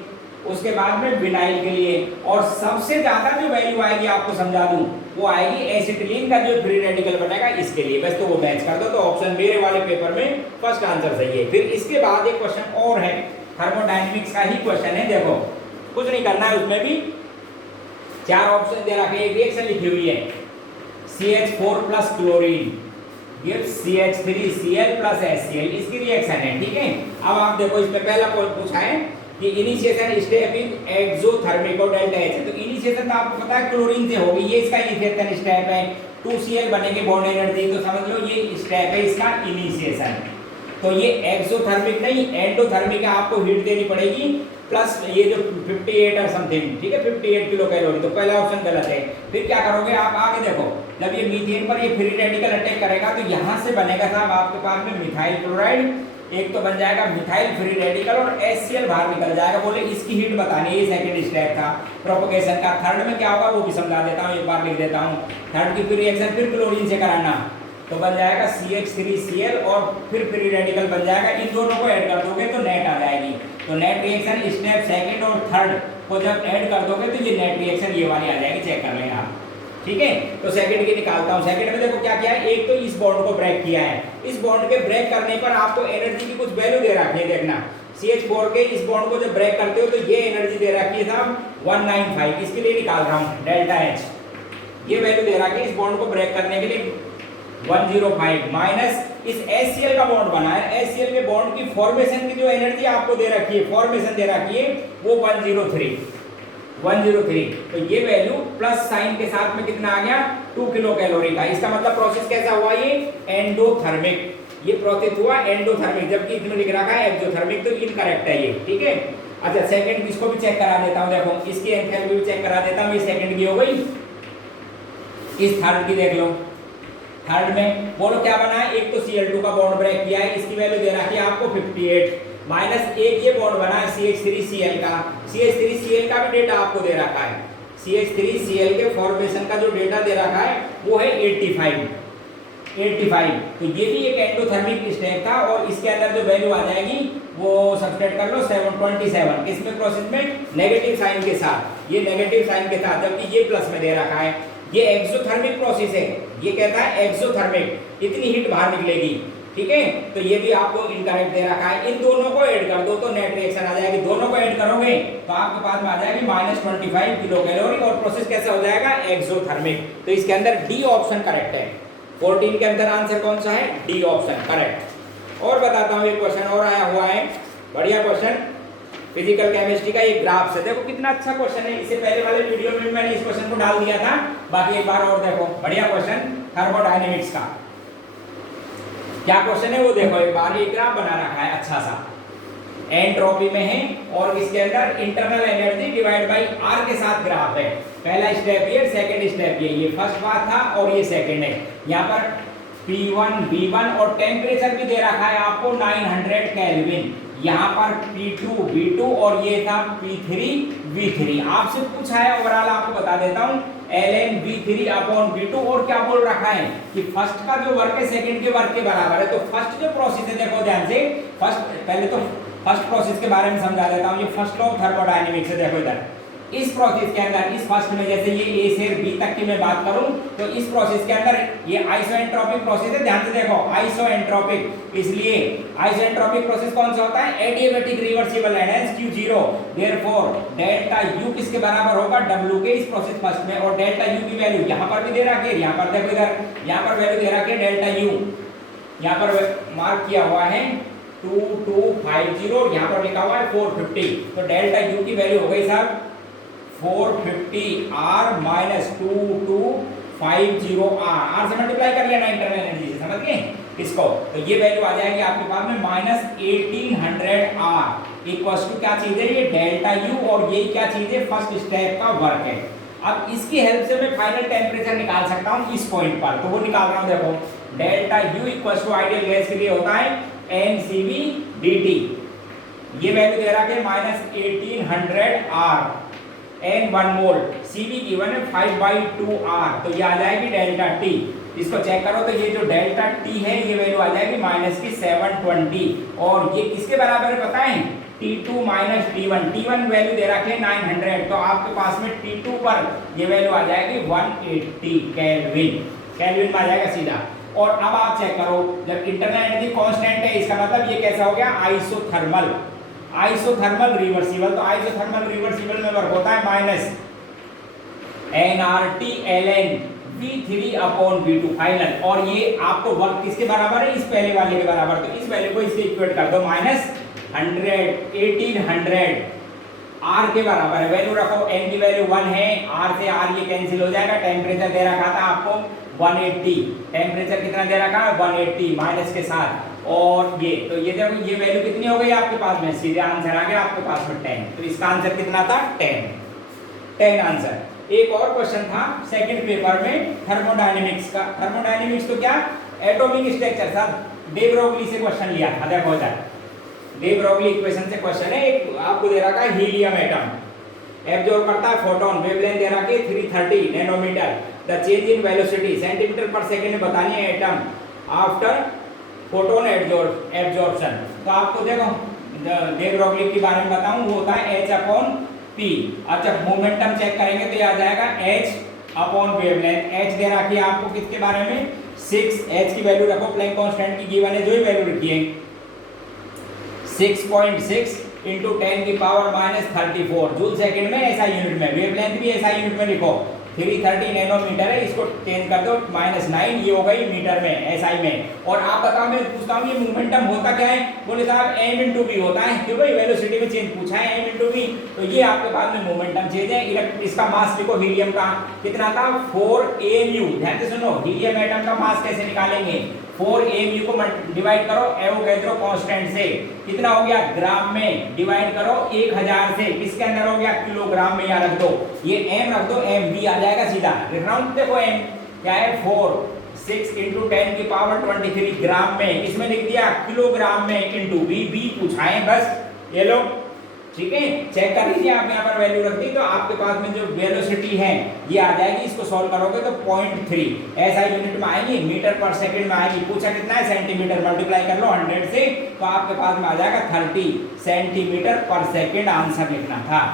उसके बाद में विनाइल के लिए। और सबसे ज्यादा जो वैल्यू आएगी आपको समझा दूं, वो आएगी एसिटिलीन का जो फ्री रेडिकल बनेगा इसके लिए। बस तो वो मैच कर दो, तो ऑप्शन मेरे वाले पेपर में फर्स्ट आंसर सही है। फिर इसके बाद एक क्वेश्चन और है, थर्मोडायनेमिक्स का ही क्वेश्चन है। देखो कुछ नहीं करना है, उसमें भी 4 ऑप्शन दे रखे, एक रिएक्शन लिखी हुई है, CH4 plus chlorine gives CH3Cl plus HCl, इसकी रिएक्शन है, ठीक है। अब आप देखो इसमें पहला पूछा है कि इनिशिएशन स्टेप इन एक्सोथर्मिक और डेल्टा H, तो इनिशिएशन तो आपको पता है क्लोरीन से होगी, ये इसका इनिशिएशन स्टेप है। 2Cl बनेंगे बॉन्ड एनर्जी, तो समझ लो ये स्टेप है इसका इनिशिएशन। तो ये एक्सोथर्मिक नहीं एंडोथर्मिक है, आपको हीट देनी पड़ेगी, प्लस ये जो 58 और समथिंग, ठीक है 58 किलो कैलोरी, तो पहला ऑप्शन गलत है। फिर क्या करोगे आप, आगे देखो, जब ये मीथेन पर ये फ्री रेडिकल अटैक करेगा तो यहाँ से बनेगा साहब आपके पास में मिथाइल क्लोराइड, एक तो बन जाएगा मिथाइल फ्री रेडिकल और HCl बाहर निकल जाएगा। बोले इसकी हीट बतानी है, ये सेकंड स्टेप था प्रोपगेशन का। थर्ड में क्या होगा वो भी समझा देता हूँ, एक बार लिख देता हूँ। थर्ड की फिर रिएक्शन फिर क्लोरीन से कराना, तो बन जाएगा CH3Cl और फिर फ्री रेडिकल बन जाएगा। इन दोनों को ऐड कर दोगे तो नेट आ जाएगी। तो नेट रिएक्शन स्टेप सेकंड और थर्ड को जब ऐड कर दोगे तो ये नेट रिएक्शन ये वाली आ जाएगी, चेक कर लेना आप, ठीक है। तो सेकंड की निकालता हूँ। सेकंड में देखो क्या किया है, एक तो इस बॉन्ड को ब्रेक किया है, इस बॉन्ड के ब्रेक करने पर आपको एनर्जी की कुछ वैल्यू दे रखी है, देखना CH4 के इस बॉन्ड को जब ब्रेक करते हो तो ये एनर्जी दे रखी है साहब 195, इसके लिए निकाल रहा हूँ डेल्टा H, ये वैल्यू दे रखी है इस बॉन्ड को ब्रेक करने के लिए 105 माइनस इस HCl का बॉन्ड बना है, HCl के बॉन्ड की फॉर्मेशन की जो एनर्जी आपको दे रखी है, फॉर्मेशन दे रखी है वो 103, तो ये वैल्यू प्लस साइन के साथ में कितना आ गया 2 किलो कैलोरी का। इसका मतलब प्रोसेस कैसा हुआ, ये एंडोथर्मिक, ये प्रोसेस हुआ एंडोथर्मिक, जबकि इसमें लिख रखा है एक्सोथर्मिक, तो इनकरेक्ट है ये, ठीक है। अच्छा सेकंड इसको भी चेक करा देता हूं, देखो इसकी एंथैल्पी भी चेक करा देता हूं। ये सेकंड की हो गई, इस थर्ड की देख लो। थर्ड में बोलो क्या बना है, एक तो Cl2 का बॉन्ड ब्रेक किया है, इसकी वैल्यू दे रखी है आपको 58 माइनस एक ये बॉन्ड बना है CH3Cl का। CH3Cl का भी डेटा आपको दे रखा है। CH3Cl के फॉर्मेशन का जो डेटा दे रखा है वो है 85। तो ये भी एक एंडोथर्मिक स्टेप था और इसके अंदर जो वैल्यू आ जाएगी वो सब्सट्रैक्ट कर लो 727। किसमें प्रोसेस में, नेगेटिव साइन के साथ, ये नेगेटिव साइन के साथ, जबकि ये प्लस में दे रखा है। ये एक्सोथर्मिक प्रोसेस है, ये कहता है एक्सोथर्मिक, इतनी हीट बाहर निकलेगी, ठीक है। तो ये भी आपको इनकरेक्ट दे रखा है। इन दोनों को ऐड कर दो तो नेट रिएक्शन आ जाएगी। दोनों को ऐड करोगे तो आपके पास में आ जाएगी -25 किलो कैलोरी और प्रोसेस कैसा हो जाएगा, एक्सोथर्मिक। तो इसके अंदर डी ऑप्शन करेक्ट है। 14 के अंदर आंसर कौन सा है, डी ऑप्शन करेक्ट। और बताता हूँ एक क्वेश्चन और आया हुआ है, बढ़िया क्वेश्चन, फिजिकल केमिस्ट्री का एक ग्राफ से। देखो कितना अच्छा क्वेश्चन है, इससे पहले वाले वीडियो में मैंने इस क्वेश्चन को डाल दिया था, बाकी एक बार और देखो, बढ़िया क्वेश्चन थर्मोडायनेमिक्स का। क्या क्वेश्चन है वो देखो एक बार, एक ग्राफ बना रखा है अच्छा सा, एंट्रोपी में है और इसके अंदर internal energy divide by R के साथ ग्राफ है। पहला स्टेप ये, सेकंड स्टेप ये फर्स्ट बात था और ये सेकंड है। यहाँ पर P1 V1 और टेम्परेचर भी दे रखा है आपको 900 केल्विन। यहाँ पर P2 V2 और ये था P3 V3। आपसे पूछा है, ओवरऑल आपको बता देता हूँ, ln V3 अपॉन V2। और क्या बोल रखा है कि फर्स्ट का जो वर्क है सेकंड के वर्क के बराबर है। तो फर्स्ट जो प्रोसेस है, देखो ध्यान से, पहले तो फर्स्ट प्रोसेस के बारे में समझा देता हूँ। ये फर्स्ट लॉ ऑफ थर्मोडायनेमिक्स है। देखो इधर इस प्रोसेस के अंदर, इस फर्स्ट में जैसे ये A से B तक की मैं बात करूं तो इस प्रोसेस के अंदर ये आइसोएंट्रोपिक प्रोसेस है। ध्यान से देखो, आइसोएंट्रोपिक, इसलिए आइसोएंट्रोपिक प्रोसेस कौन सा होता है, adiabatic reversible and Q0। Therefore delta U किसके बराबर होगा, W के। इस प्रोसेस फर्स्ट में, और डेल्टा U की वैल्यू यहां पर भी दे रखी है, यहां पर देखो इधर, यहां पर वैल्यू दे रखी है डेल्टा U, यहां पर मार्क किया हुआ है 2250, यहां पर लिखा हुआ है 450। तो डेल्टा U की वैल्यू हो गई साहब 450 R माइनस 2250 R से मल्टीप्लाई कर लेना इंटरनल एनर्जी से, समझ गए इसको। तो ये वैल्यू आ जाएगी आपके पास में -1800 R इक्वल्स टू क्या चीज है, ये डेल्टा U, और ये क्या चीज है, फर्स्ट स्टेप का वर्क है। अब इसकी हेल्प से मैं फाइनल टेम्परेचर निकाल सकता हूं इस पॉइंट पर, तो वो निकाल रहा हूं। देखो delta U equals to ideal gas के लिए होता है NCV dt। ये वैल्यू दे रहा है -1800 R n 1 mole, Cv given है 5/2 R। तो ये आ जाएगी डेल्टा T। इसको चेक करो तो ये जो डेल्टा T है ये वैल्यू आ जाएगी -720, और ये किसके बराबर है पता है, T2 minus T1। T1 value दे रखे हैं 900, तो आपके पास में T2 पर ये वैल्यू आ जाएगी 180 केल्विन। केल्विन में आ जाएगा सीधा। और अब आप चेक करो, जब इंटरनल एनर्जी कांस्टेंट है, इसका मतलब ये कैसा हो गया, आइसोथर्मल। आइसोथर्मल रिवर्सिबल, तो आइसोथर्मल रिवर्सिबल में वर्क होता है -nRT ln V3 upon V2 final. और ये आपको वर्क किसके बराबर है, इस पहले वाले के बराबर। तो इस वैल्यू को इससे इक्वेट कर दो, -1800 R के बराबर है। वैल्यू रखो, n की वैल्यू 1 है, R से R ये कैंसिल हो जाएगा। टेम्परेचर दे रखा था आपको 180, टेम्परेचर कितना दे रखा है 180 माइनस के साथ, और ये तो ये देखो ये वैल्यू कितनी हो गई आपके पास में, सीधे आंसर आ गया आपके पास में 10। तो इसका आंसर कितना था, 10 आंसर। एक और क्वेश्चन था सेकंड पेपर में थर्मोडायनेमिक्स का। थर्मोडायनेमिक्स तो क्या, एटॉमिक स्ट्रक्चर था, डे ब्रोगली से क्वेश्चन लिया था। देखो इधर डे ब्रोगली इक्वेशन से क्वेश्चन है। एक आपको दे रखा है हीलियम एटम, एब्जॉर्ब करता है फोटोन, वेवलेंथ दे रखी है 330 nanometre, the change in velocity centimetre पर सेकंड में बतानी है एटम आफ्टर फोटोन एब्जॉर्प्शन। तो आपको देखो डे ब्रोगली के बारे में बताऊं, वो होता है H/P। अच्छा मोमेंटम चेक करेंगे तो ये आ जाएगा H/वेवलेंथ। H दे रखी है आपको किसके बारे में, 6। H की वैल्यू रखो, प्लैंक कांस्टेंट की गिवन है, जो ही वैल्यू रखी है 6.6 इंटू 10 की पावर -34 जूल सेकंड में ऐसा यूनिट में। वेवलेंथ भी ऐसा यूनिट में लिखो, 330 नैनोमीटर है, इसको चेंज कर दो -9, ये हो गई मीटर में, एसआई में। और आप बताओ, मैं पूछता हूँ ये मोमेंटम होता क्या है, बोले साहब m/v होता है, क्यों भाई वेलोसिटी में चेंज पूछा है m/v। तो ये आपके पास में मोमेंटम चेंज है। इसका मास लिखो हीलियम का कितना था 4mu। ध्यान से सुनो, हीलियम एटम का मास कैसे निकालेंगे, 4mu को डिवाइड करो एवोगैड्रो कांस्टेंट से, कितना हो गया ग्राम में, डिवाइड करो 1000 से, किसके अंदर हो गया किलोग्राम में, यहाँ रख दो, ये m रख दो, m b आ जाएगा सीधा, लिख रहा हूं, देखो m क्या है 4 6 इंटू 10 की पावर 23 ग्राम में, किसमें लिख दिया किलोग्राम में, इंटू b पूछा है बस, ये लो ठीक है, चेक कर लीजिए आप यहाँ पर वैल्यू रख दी तो आपके पास में जो वेलोसिटी है ये आ जाएगी, इसको सॉल्व करोगे तो 0.3 ऐसा यूनिट में आएगी, मीटर पर सेकंड में आएगी, पूछा कितना है सेंटीमीटर, मल्टीप्लाई कर लो 100 से तो आपके पास में आ जाएगा 30 सेंटीमीटर पर सेकंड आंसर लिखना था।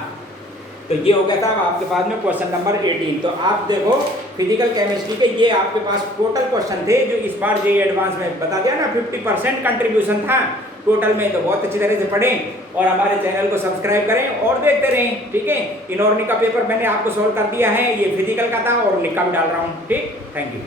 तो ये हो गया था आपके पास में क्वेश्चन नंबर 18। तो आप देखो फिजिकल केमिस्ट्री के ये आपके पास टोटल क्वेश्चन थे जो इस बार जे एडवांस में बता दिया ना 50% कंट्रीब्यूशन था टोटल में, तो बहुत अच्छी तरह से पढ़ें और हमारे चैनल को सब्सक्राइब करें और देखते रहें, ठीक है। इनऑर्गेनिक का पेपर मैंने आपको सॉल्व कर दिया है, ये फिजिकल का था और लिखा भी डाल रहा हूँ, ठीक, थैंक यू।